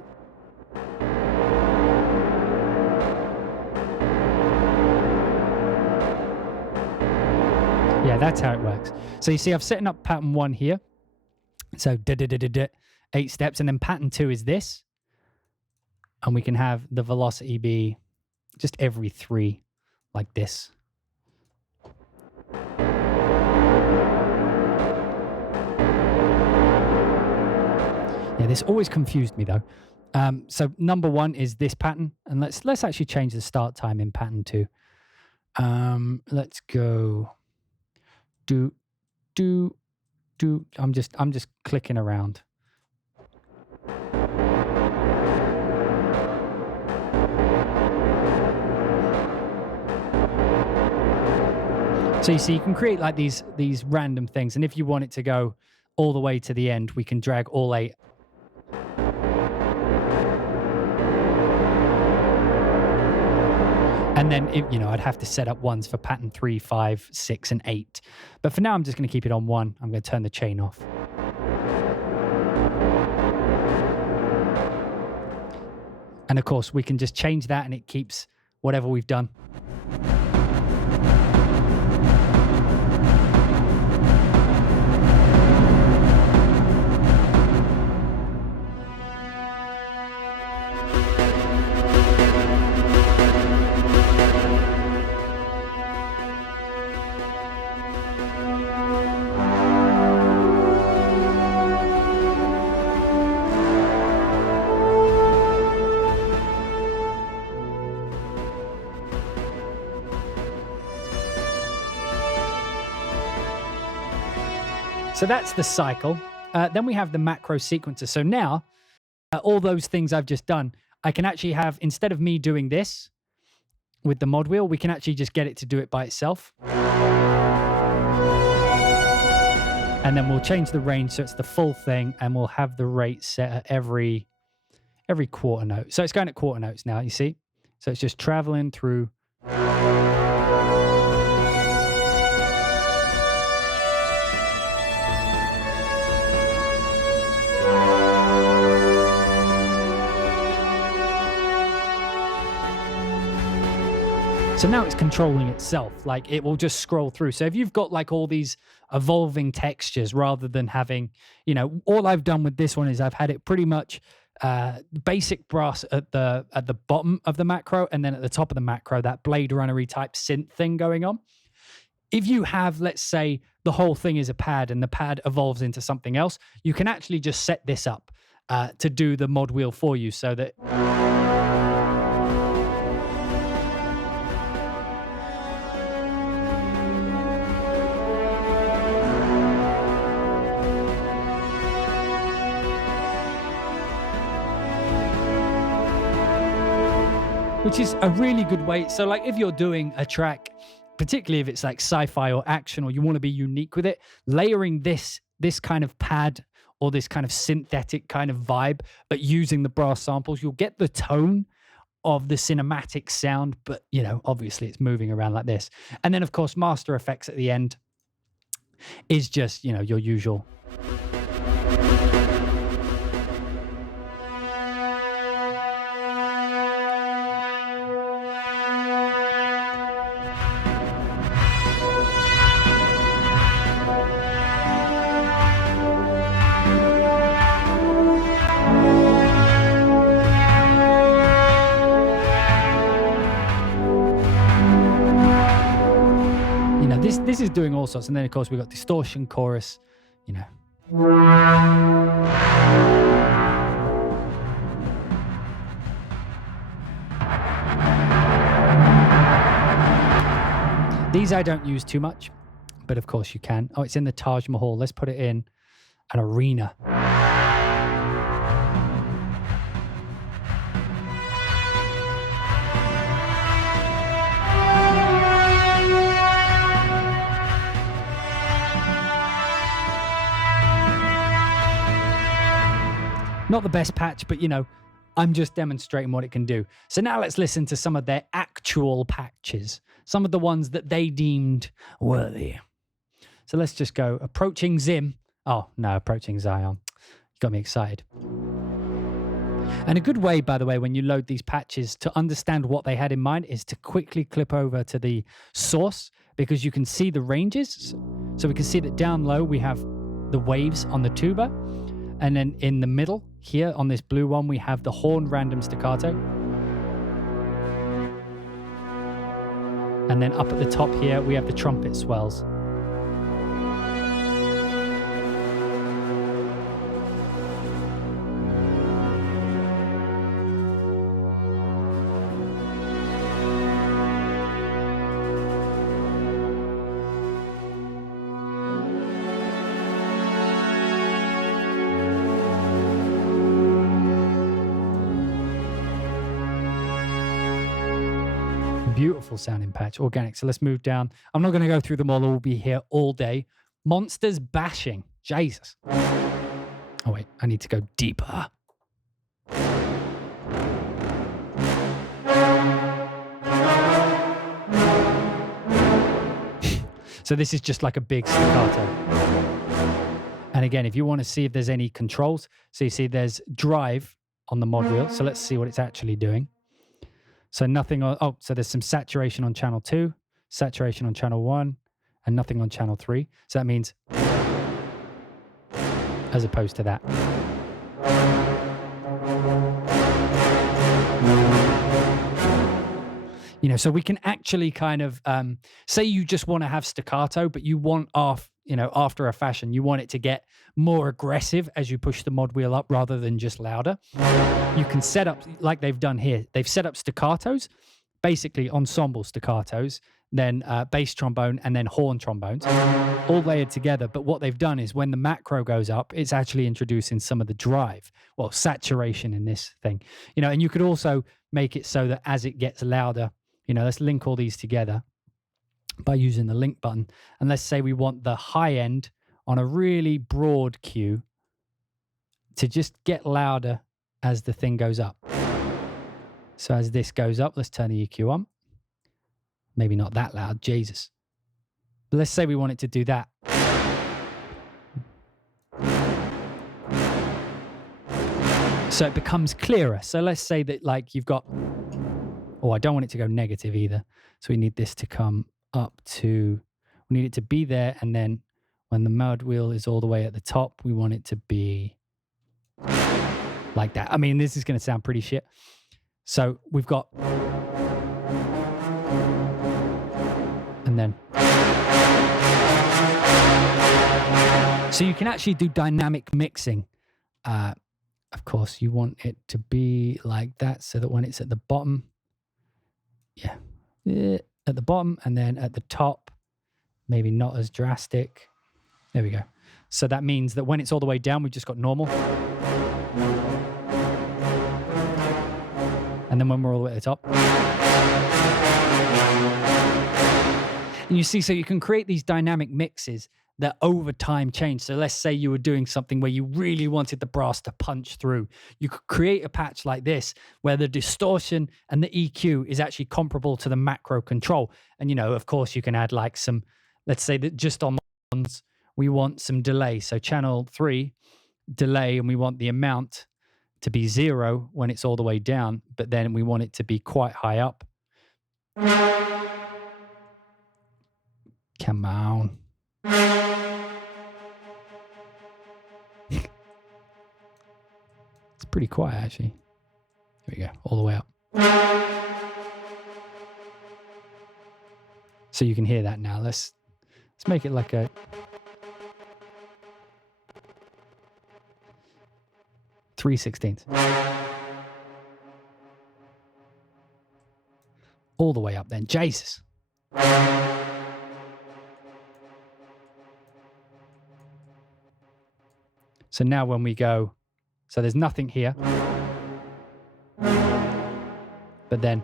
yeah, that's how it works. So you see, I've setting up pattern 1 here. So 8 steps, and then pattern 2 is this. And we can have the velocity be just every 3, like this. Yeah, this always confused me though. So number 1 is this pattern, and let's actually change the start time in pattern 2. Let's go. I'm just clicking around. So you see, you can create like these random things, and if you want it to go all the way to the end, we can drag all 8. And then, I'd have to set up ones for pattern 3, 5, 6, and 8. But for now, I'm just going to keep it on 1. I'm going to turn the chain off. And of course, we can just change that and it keeps whatever we've done. So that's the cycle. Then we have the macro sequencer. So now, all those things I've just done, I can actually have, instead of me doing this with the mod wheel, we can actually just get it to do it by itself. And then we'll change the range so it's the full thing, and we'll have the rate set at every quarter note. So it's going at quarter notes now, you see? So it's just traveling through. So now it's controlling itself, like it will just scroll through. So if you've got like all these evolving textures rather than having, you know, all I've done with this one is I've had it pretty much basic brass at the bottom of the macro, and then at the top of the macro, that Blade Runner-y type synth thing going on. If you have, let's say, the whole thing is a pad and the pad evolves into something else, you can actually just set this up to do the mod wheel for you so that... Which is a really good way. So like if you're doing a track, particularly if it's like sci-fi or action, or you want to be unique with it, layering this kind of pad or this kind of synthetic kind of vibe, but using the brass samples, you'll get the tone of the cinematic sound, but you know, obviously it's moving around like this. And then of course, master effects at the end is just, you know, your usual. This is doing all sorts, and then of course we've got distortion, chorus, you know. These I don't use too much, but of course you can. Oh, it's in the Taj Mahal. Let's put it in an arena. Not the best patch, but you know, I'm just demonstrating what it can do. So now let's listen to some of their actual patches, some of the ones that they deemed worthy. So let's just go approaching Zim. Oh, no, approaching Zion. You got me excited. And a good way, by the way, when you load these patches to understand what they had in mind is to quickly clip over to the source, because you can see the ranges. So we can see that down low we have the waves on the tuba. And then in the middle here on this blue one, we have the horn random staccato. And then up at the top here, we have the trumpet swells. Beautiful sounding patch, organic. So let's move down. I'm not going to go through them all. We'll be here all day. Monsters bashing. Jesus. Oh, wait. I need to go deeper. So this is just like a big staccato. And again, if you want to see if there's any controls, so you see there's drive on the mod wheel. So let's see what it's actually doing. So nothing on, oh, so there's some saturation on channel 2, saturation on channel 1, and nothing on channel 3. So that means, as opposed to that. You know, so we can actually kind of, say you just want to have staccato, but you want after a fashion, you want it to get more aggressive as you push the mod wheel up rather than just louder. You can set up, like they've done here, they've set up staccatos, basically ensemble staccatos, then bass trombone, and then horn trombones, all layered together. But what they've done is when the macro goes up, it's actually introducing some of the drive, well, saturation in this thing, and you could also make it so that as it gets louder, let's link all these together by using the link button. And let's say we want the high end on a really broad cue to just get louder as the thing goes up. So as this goes up, let's turn the EQ on. Maybe not that loud, Jesus. But let's say we want it to do that. So it becomes clearer. So let's say that like you've got, I don't want it to go negative either. So we need this to come up to, we need it to be there. And then when the mod wheel is all the way at the top, we want it to be like that. I mean, this is going to sound pretty shit. So we've got, and then, so you can actually do dynamic mixing. Of course, you want it to be like that so that when it's at the bottom, at the bottom, and then at the top, maybe not as drastic. There we go. So that means that when it's all the way down, we've just got normal. And then when we're all the way at the top. And you see, so you can create these dynamic mixes that over time change. So let's say you were doing something where you really wanted the brass to punch through. You could create a patch like this where the distortion and the EQ is actually comparable to the macro control. And, of course, you can add like some, let's say that just on ones, we want some delay. So channel 3, delay, and we want the amount to be 0 when it's all the way down, but then we want it to be quite high up. Come on. It's pretty quiet, actually. Here we go, all the way up. So you can hear that now. Let's make it like a... (3/16) all the way up then. Jesus. So now when we go, so there's nothing here, but then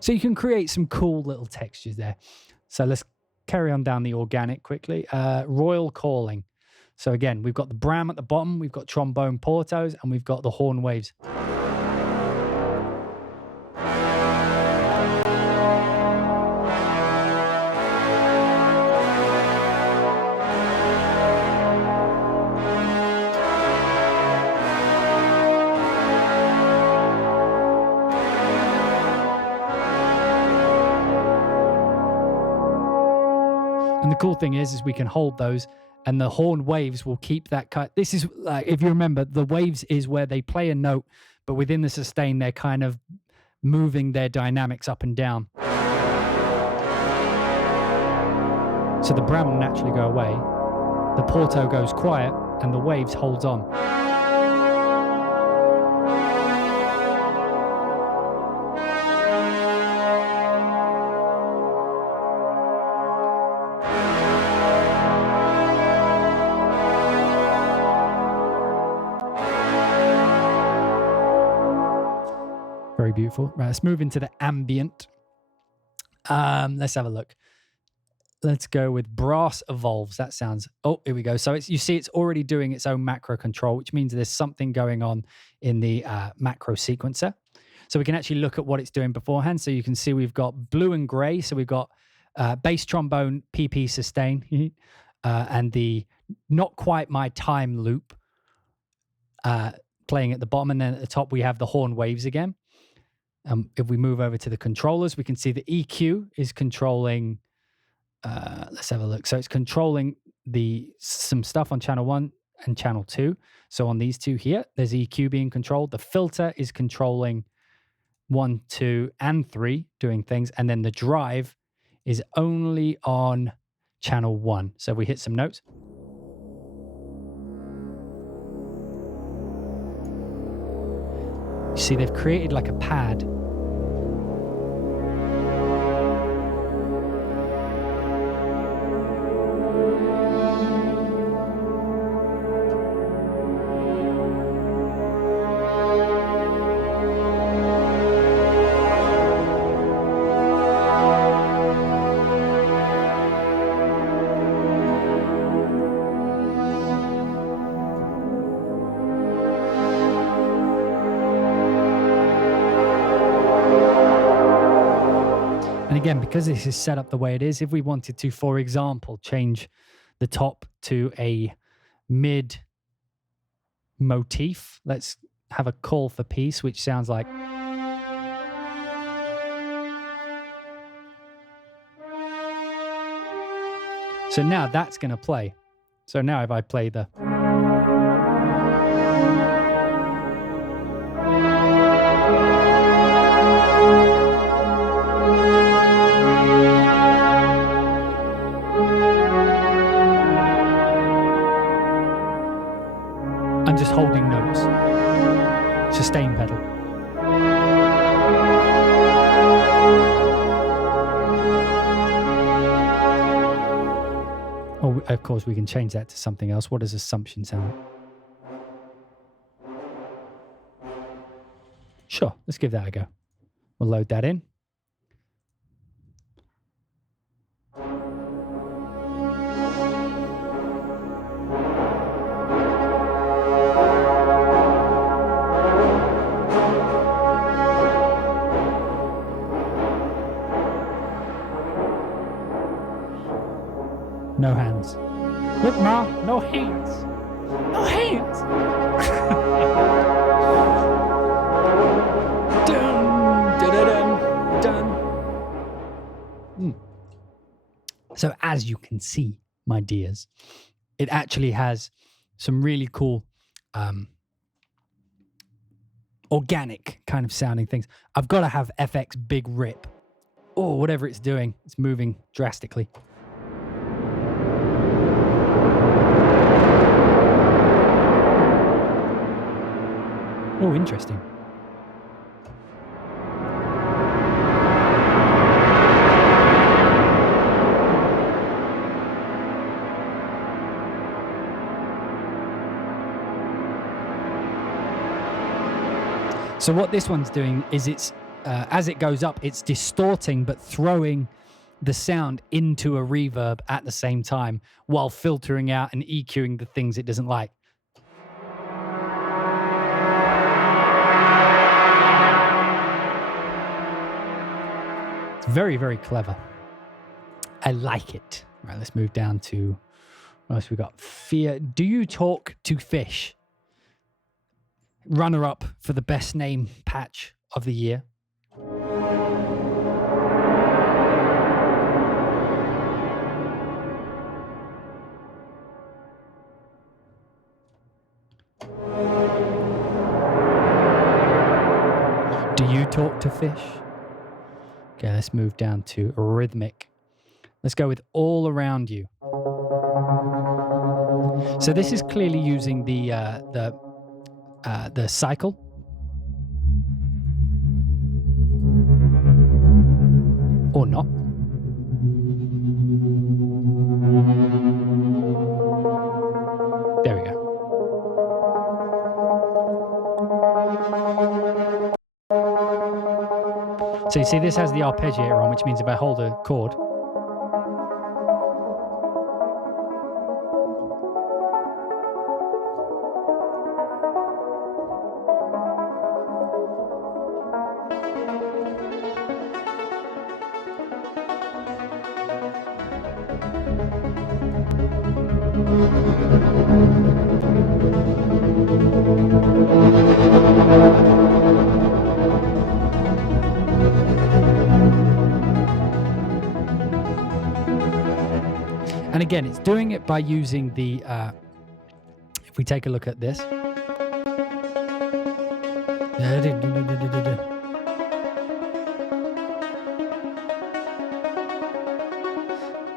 so you can create some cool little textures there. So let's carry on down the organic quickly. Royal Calling. So again, we've got the Bram at the bottom, we've got trombone portos, and we've got the horn waves. And the cool thing is we can hold those, and the horn waves will keep that cut. This is like, if you remember, the waves is where they play a note, but within the sustain, they're kind of moving their dynamics up and down. So the Bram will naturally go away, the Porto goes quiet, and the waves holds on. Very beautiful. Right, let's move into the ambient. Let's have a look. Let's go with Brass Evolves. That sounds... Oh, here we go. So you see it's already doing its own macro control, which means there's something going on in the macro sequencer. So we can actually look at what it's doing beforehand. So you can see we've got blue and gray. So we've got bass trombone, PP sustain, and the Not Quite My Time loop playing at the bottom. And then at the top, we have the horn waves again. If we move over to the controllers, we can see the EQ is controlling... let's have a look. So it's controlling some stuff on channel 1 and channel 2. So on these two here, there's EQ being controlled. The filter is controlling 1, 2, and 3 doing things. And then the drive is only on channel 1. So we hit some notes. You see, they've created like a pad. Again, because this is set up the way it is, if we wanted to, for example, change the top to a mid motif, let's have a call for peace, which sounds like. So now that's going to play. So now if I play the. I'm just holding notes. Sustain pedal. Oh, of course, we can change that to something else. What does assumption sound like? Sure, let's give that a go. We'll load that in. No hands. Look, Ma, no hands. No hands. Dun, dun, dun, dun. So as you can see, my dears, it actually has some really cool organic kind of sounding things. I've got to have FX Big Rip. Oh, whatever it's doing, it's moving drastically. Oh, interesting. So what this one's doing is it's, as it goes up, it's distorting but throwing the sound into a reverb at the same time while filtering out and EQing the things it doesn't like. Very, very clever. I like it. Right, let's move down to what else we got. Fear. Do you talk to fish? Runner up for the best name patch of the year. Do you talk to fish? Okay, let's move down to rhythmic. Let's go with all around you. So this is clearly using the cycle. Or not. There we go. So you see this has the arpeggiator on, which means if I hold a chord, and again, it's doing it by using the, if we take a look at this.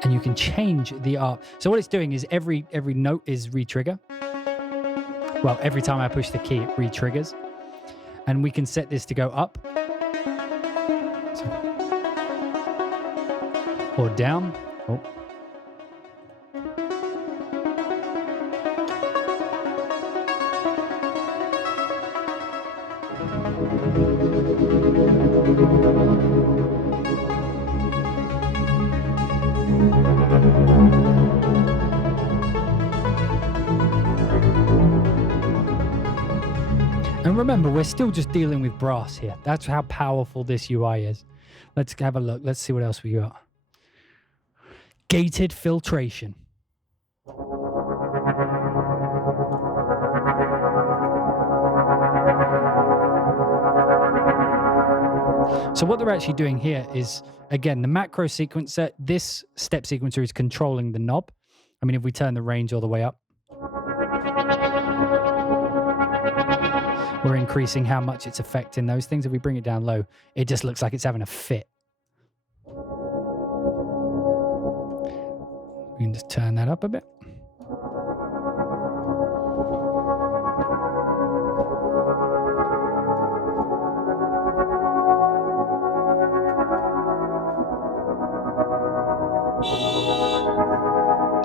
And you can change the ARP. So what it's doing is every note is re-trigger. Well, every time I push the key, it re-triggers. And we can set this to go up. Or down. Oh. And remember, we're still just dealing with brass here. That's how powerful this UI is. Let's have a look. Let's see what else we got. Gated filtration. So what they're actually doing here is, again, the macro sequencer, this step sequencer is controlling the knob. I mean, if we turn the range all the way up, we're increasing how much it's affecting those things. If we bring it down low, it just looks like it's having a fit. We can just turn that up a bit.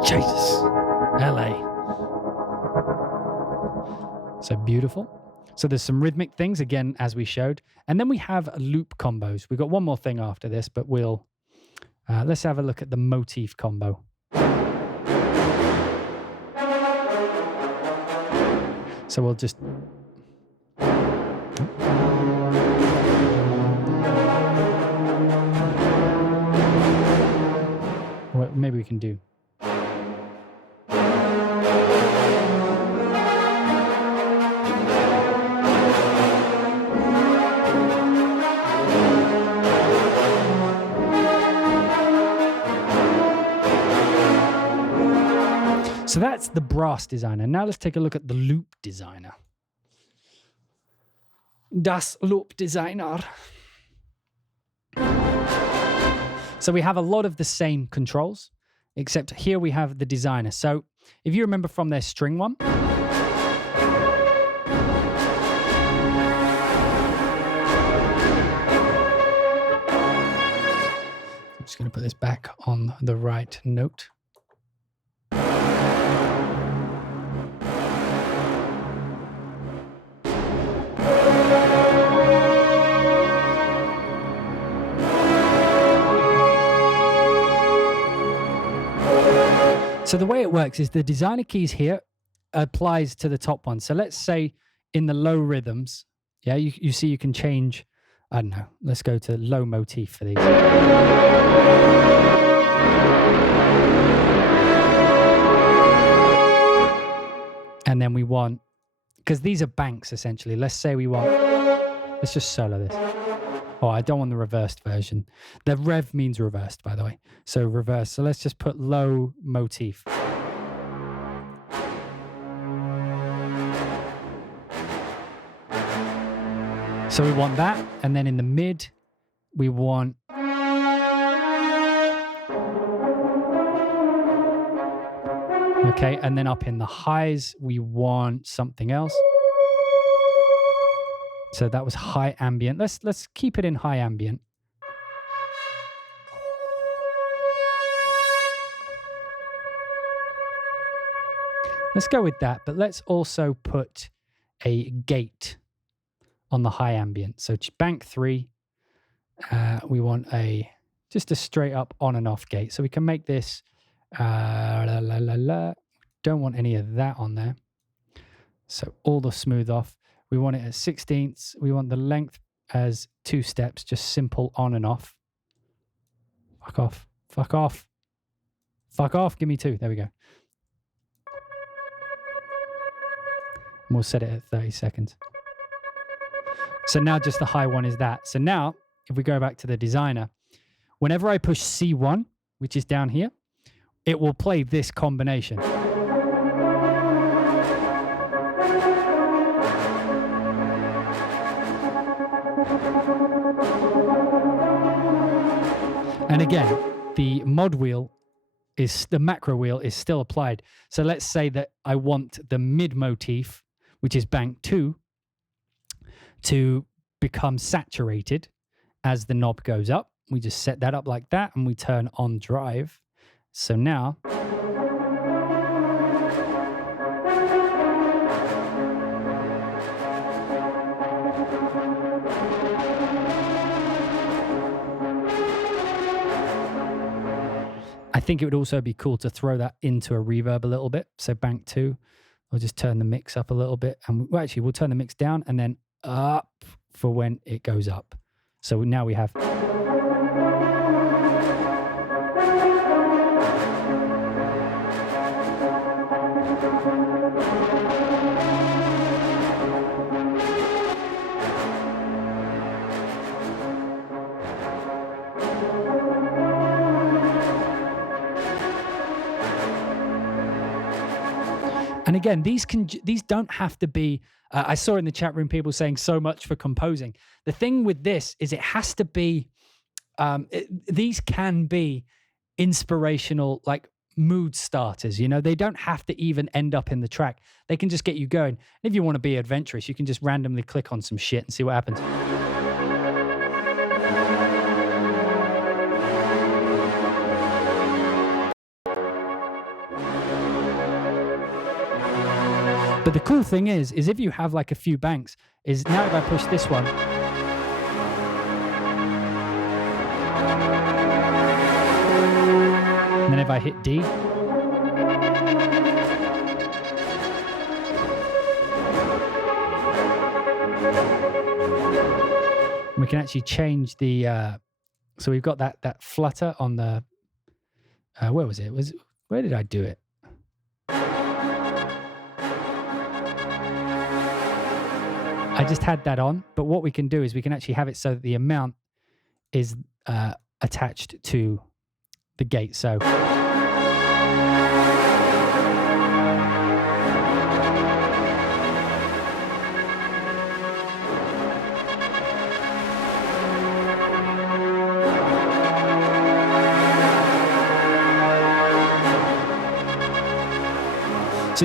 Jesus, LA. So beautiful. So there's some rhythmic things, again, as we showed. And then we have loop combos. We've got one more thing after this, but we'll... let's have a look at the motif combo. So we'll just... Well, maybe we can do... So that's the brass designer. Now let's take a look at the loop designer. Das Loop Designer. So we have a lot of the same controls, except here we have the designer. So if you remember from their string one, I'm just going to put this back on the right note. So the way it works is the designer keys here applies to the top one. So let's say in the low rhythms, yeah, you see you can change, I don't know, let's go to low motif for these. And then we want, because these are banks essentially, let's say we want, let's just solo this. Oh, I don't want the reversed version. The rev means reversed, by the way. So reverse. So let's just put low motif. So we want that. And then in the mid, we want... Okay, and then up in the highs, we want something else. So that was high ambient. Let's keep it in high ambient. Let's go with that, but let's also put a gate on the high ambient. So bank 3, we want just a straight up on and off gate. So we can make this, don't want any of that on there. So all the smooth off. We want it at 16ths. We want the length as 2 steps, just simple on and off. Fuck off. Fuck off. Fuck off. Give me 2. There we go. And we'll set it at 30 seconds. So now just the high one is that. So now, if we go back to the designer, whenever I push C1, which is down here, it will play this combination. And again, the mod wheel the macro wheel is still applied. So let's say that I want the mid motif, which is bank 2, to become saturated as the knob goes up. We just set that up like that and we turn on drive. So now I think it would also be cool to throw that into a reverb a little bit. So bank 2, we'll just turn the mix up a little bit. And we'll turn the mix down and then up for when it goes up. So now we have... And again, these don't have to be, I saw in the chat room people saying so much for composing. The thing with this is it has to be, these can be inspirational, like mood starters, you know? They don't have to even end up in the track. They can just get you going. And if you want to be adventurous, you can just randomly click on some shit and see what happens. But the cool thing is if you have like a few banks, is now if I push this one, and then if I hit D, we can actually change the, so we've got that flutter on the, where was it? Where did I do it? I just had that on, but what we can do is we can actually have it so that the amount is attached to the gate. So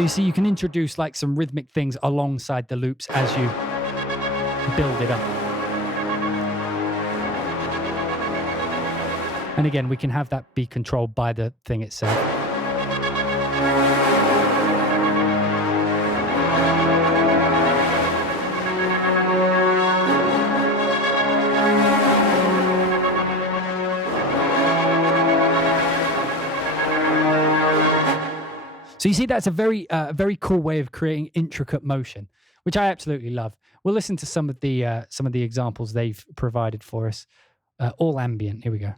you see, you can introduce like some rhythmic things alongside the loops as you build it up. And again, we can have that be controlled by the thing itself. So you see, that's a very cool way of creating intricate motion, which I absolutely love. We'll listen to some of the examples they've provided for us. All ambient. Here we go.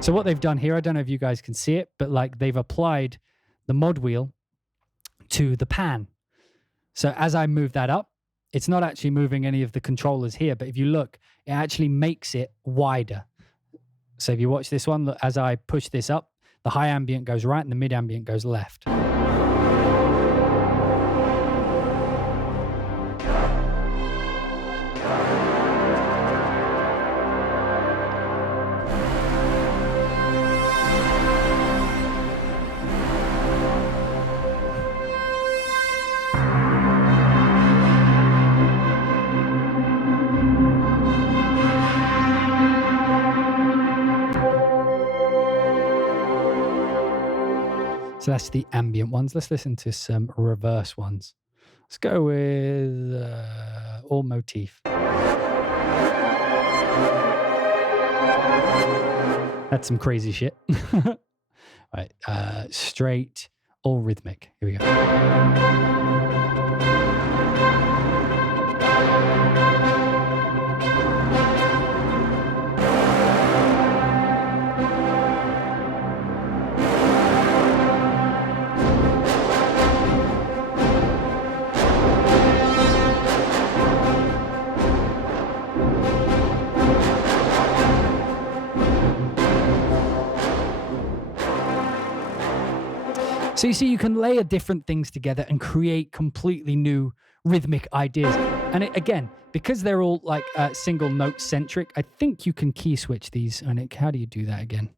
So what they've done here, I don't know if you guys can see it, but like they've applied the mod wheel to the pan. So as I move that up, it's not actually moving any of the controllers here, but if you look, it actually makes it wider. So if you watch this one, look, as I push this up, the high ambient goes right and the mid ambient goes left. So that's the ambient ones. Let's listen to some reverse ones. Let's go with all motif. That's some crazy shit. Right, straight, all rhythmic. Here we go. So you see, you can layer different things together and create completely new rhythmic ideas. And again, because they're all like single note centric, I think you can key switch these. And how do you do that again?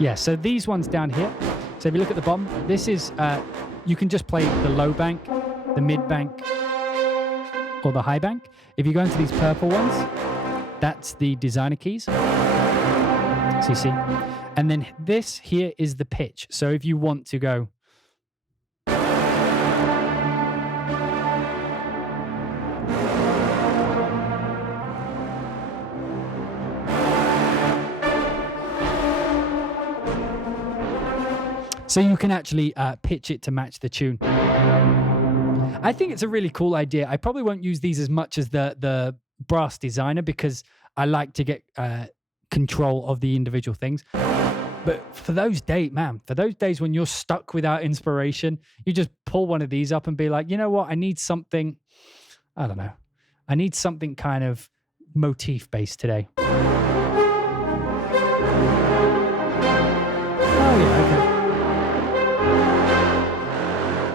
Yeah, so these ones down here. So if you look at the bottom, this is, you can just play the low bank, the mid bank, or the high bank. If you go into these purple ones, that's the designer keys. So you see. And then this here is the pitch. So if you want to go. So you can actually pitch it to match the tune. I think it's a really cool idea. I probably won't use these as much as the brass designer because I like to get control of the individual things. But for those days, man, for those days when you're stuck without inspiration, you just pull one of these up and be like, you know what? I need something, I don't know. I need something kind of motif based today. Oh, yeah, okay.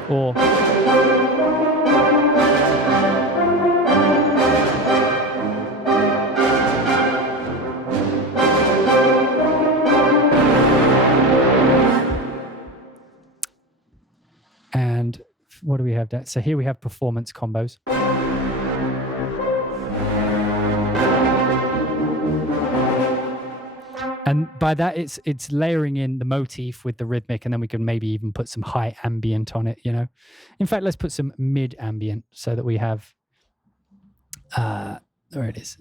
Or and what do we have that? So here we have performance combos. And by that, it's layering in the motif with the rhythmic, and then we can maybe even put some high ambient on it, you know. In fact, let's put some mid ambient so that we have, there it is.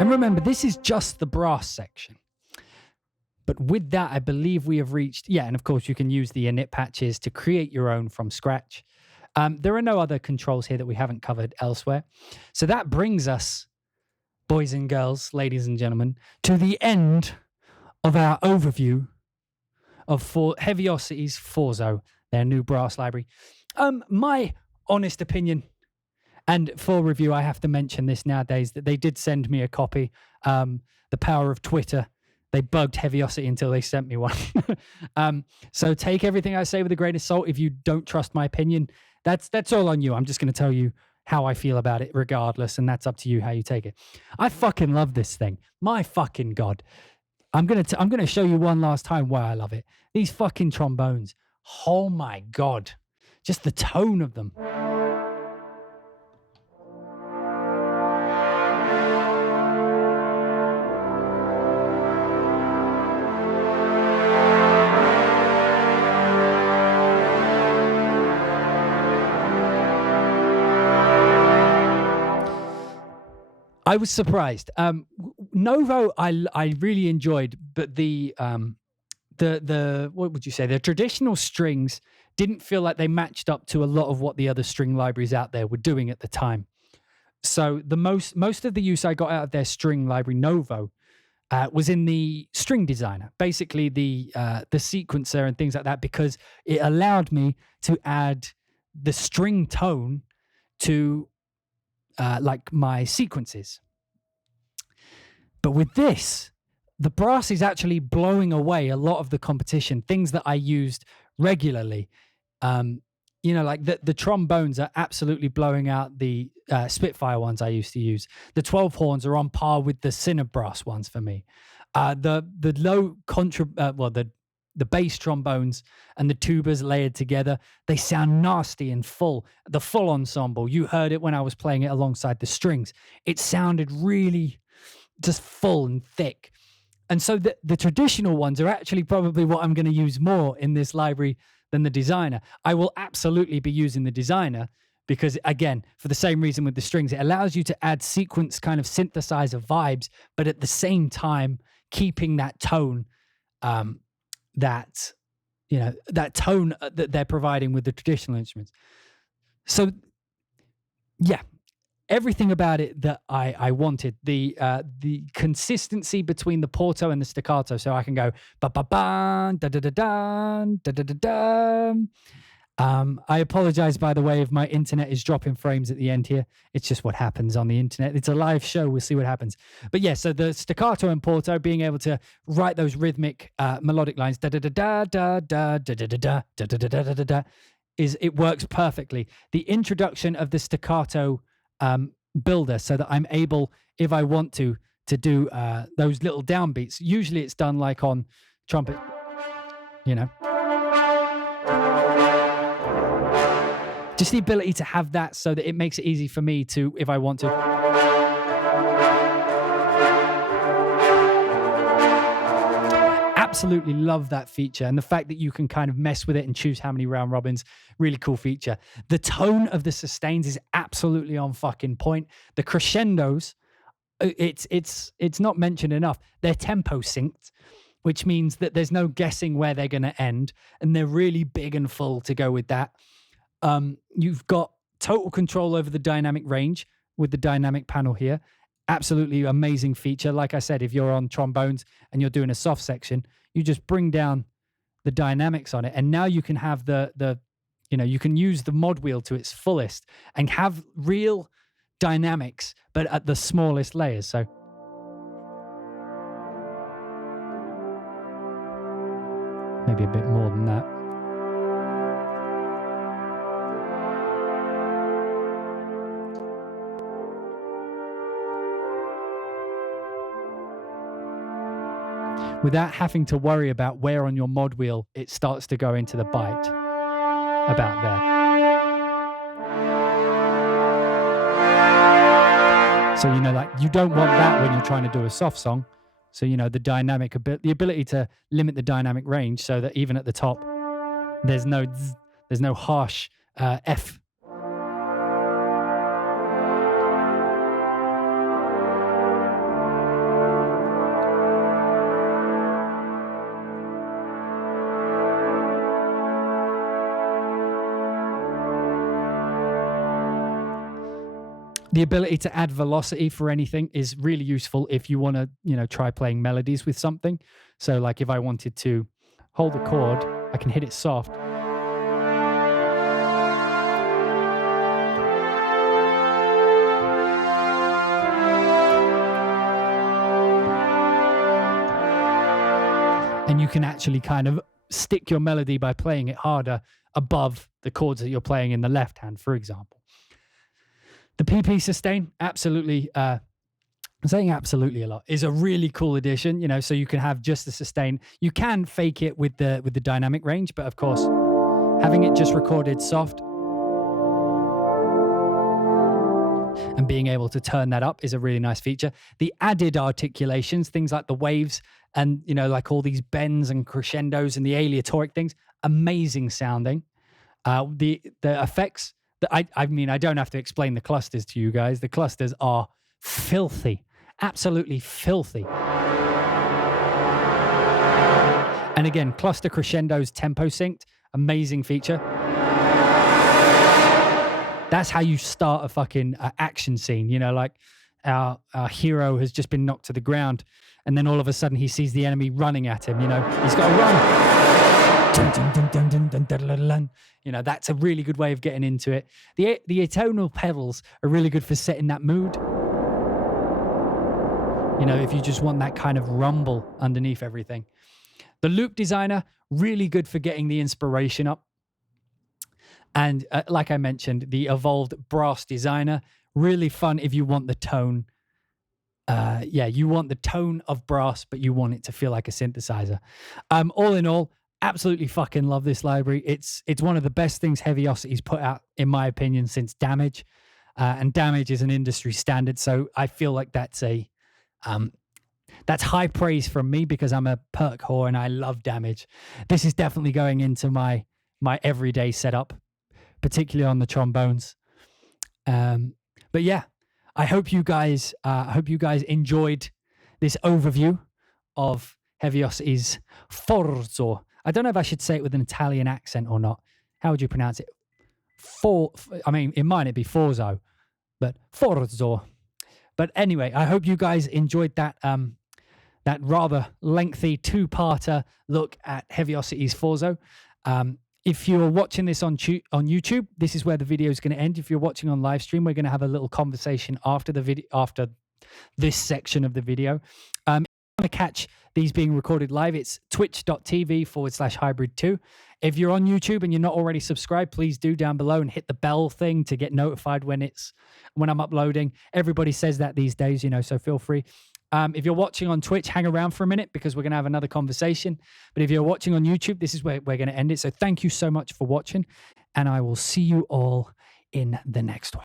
Remember, this is just the brass section. But with that, I believe we have reached, yeah, and of course you can use the init patches to create your own from scratch. There are no other controls here that we haven't covered elsewhere. So that brings us, boys and girls, ladies and gentlemen, to the end of our overview of Heavyocity's FORZO, their new brass library. My honest opinion, and for review, I have to mention this nowadays, that they did send me a copy. The power of Twitter. They bugged Heavyocity until they sent me one. So take everything I say with a grain of salt. If you don't trust my opinion, that's all on you. I'm just going to tell you how I feel about it regardless, and that's up to you how you take it. I fucking love this thing. My fucking God. I'm gonna show you one last time why I love it. These fucking trombones. Oh my God. Just the tone of them. I was surprised. Novo, I really enjoyed, but the what would you say? The traditional strings didn't feel like they matched up to a lot of what the other string libraries out there were doing at the time. So the most of the use I got out of their string library Novo was in the string designer, basically the sequencer and things like that, because it allowed me to add the string tone to like my sequences. But with this, the brass is actually blowing away a lot of the competition, things that I used regularly. You know, like the trombones are absolutely blowing out the Spitfire ones I used to use. The 12 horns are on par with the Cinnabrass ones for me. The low the bass trombones and the tubas layered together, they sound nasty and full. The full ensemble, you heard it when I was playing it alongside the strings. It sounded really just full and thick. And so the traditional ones are actually probably what I'm going to use more in this library than the designer. I will absolutely be using the designer because, again, for the same reason with the strings, it allows you to add sequence kind of synthesizer vibes, but at the same time, keeping that tone that tone that they're providing with the traditional instruments. So, yeah, everything about it that I wanted. The consistency between the porto and the staccato, so I can go ba ba ba da da da da da da da da. I apologize, by the way, if my internet is dropping frames at the end here. It's just what happens on the internet. It's a live show. We'll see what happens. But yeah, so the staccato and porto, being able to write those rhythmic melodic lines, da da da da da da da da da da da da da da da da, it works perfectly. The introduction of the staccato builder, so that I'm able, if I want to do those little downbeats. Usually it's done like on trumpet, you know. Just the ability to have that so that it makes it easy for me to, if I want to. Absolutely love that feature. And the fact that you can kind of mess with it and choose how many round robins, really cool feature. The tone of the sustains is absolutely on fucking point. The crescendos, it's not mentioned enough. They're tempo synced, which means that there's no guessing where they're going to end. And they're really big and full to go with that. You've got total control over the dynamic range with the dynamic panel here. Absolutely amazing feature. Like I said, if you're on trombones and you're doing a soft section, you just bring down the dynamics on it. And now you can have you can use the mod wheel to its fullest and have real dynamics, but at the smallest layers. So maybe a bit more than that. Without having to worry about where on your mod wheel it starts to go into the bite. About there. So, like, you don't want that when you're trying to do a soft song. So, the ability to limit the dynamic range so that even at the top, there's no harsh F. The ability to add velocity for anything is really useful if you want to, try playing melodies with something. So like if I wanted to hold a chord, I can hit it soft. And you can actually kind of stick your melody by playing it harder above the chords that you're playing in the left hand, for example. The PP sustain, absolutely, I'm saying absolutely a lot, is a really cool addition, so you can have just the sustain. You can fake it with the dynamic range, but of course, having it just recorded soft and being able to turn that up is a really nice feature. The added articulations, things like the waves and, like all these bends and crescendos and the aleatoric things, amazing sounding. The effects, I don't have to explain the clusters to you guys. The clusters are filthy, absolutely filthy. And again, cluster crescendos tempo synced, amazing feature. That's how you start a fucking action scene. Like our hero has just been knocked to the ground, and then all of a sudden he sees the enemy running at him. He's got to run. That's a really good way of getting into it. The atonal pedals are really good for setting that mood. If you just want that kind of rumble underneath everything. The loop designer, really good for getting the inspiration up. And like I mentioned, the evolved brass designer, really fun if you want the tone. You want the tone of brass, but you want it to feel like a synthesizer. All in all, absolutely fucking love this library. It's one of the best things Heavyocity's put out, in my opinion, since Damage. And Damage is an industry standard, so I feel like that's high praise from me because I'm a perk whore and I love Damage. This is definitely going into my everyday setup, particularly on the trombones. But yeah, I hope you guys enjoyed this overview of Heavyocity's Forzo. I don't know if I should say it with an Italian accent or not. How would you pronounce it? In mine it'd be Forzo. but Forzo. But anyway, I hope you guys enjoyed that that rather lengthy two-parter look at Heavyocity's Forzo. If you're watching this on YouTube, this is where the video is going to end. If you're watching on live stream, we're going to have a little conversation after the video, after this section of the video. If you want to catch these being recorded live, it's twitch.tv/hybrid2. If you're on YouTube and you're not already subscribed, please do down below and hit the bell thing to get notified when I'm uploading. Everybody says that these days, so feel free. If you're watching on Twitch, hang around for a minute because we're going to have another conversation. But if you're watching on YouTube, this is where we're going to end it. So thank you so much for watching, and I will see you all in the next one.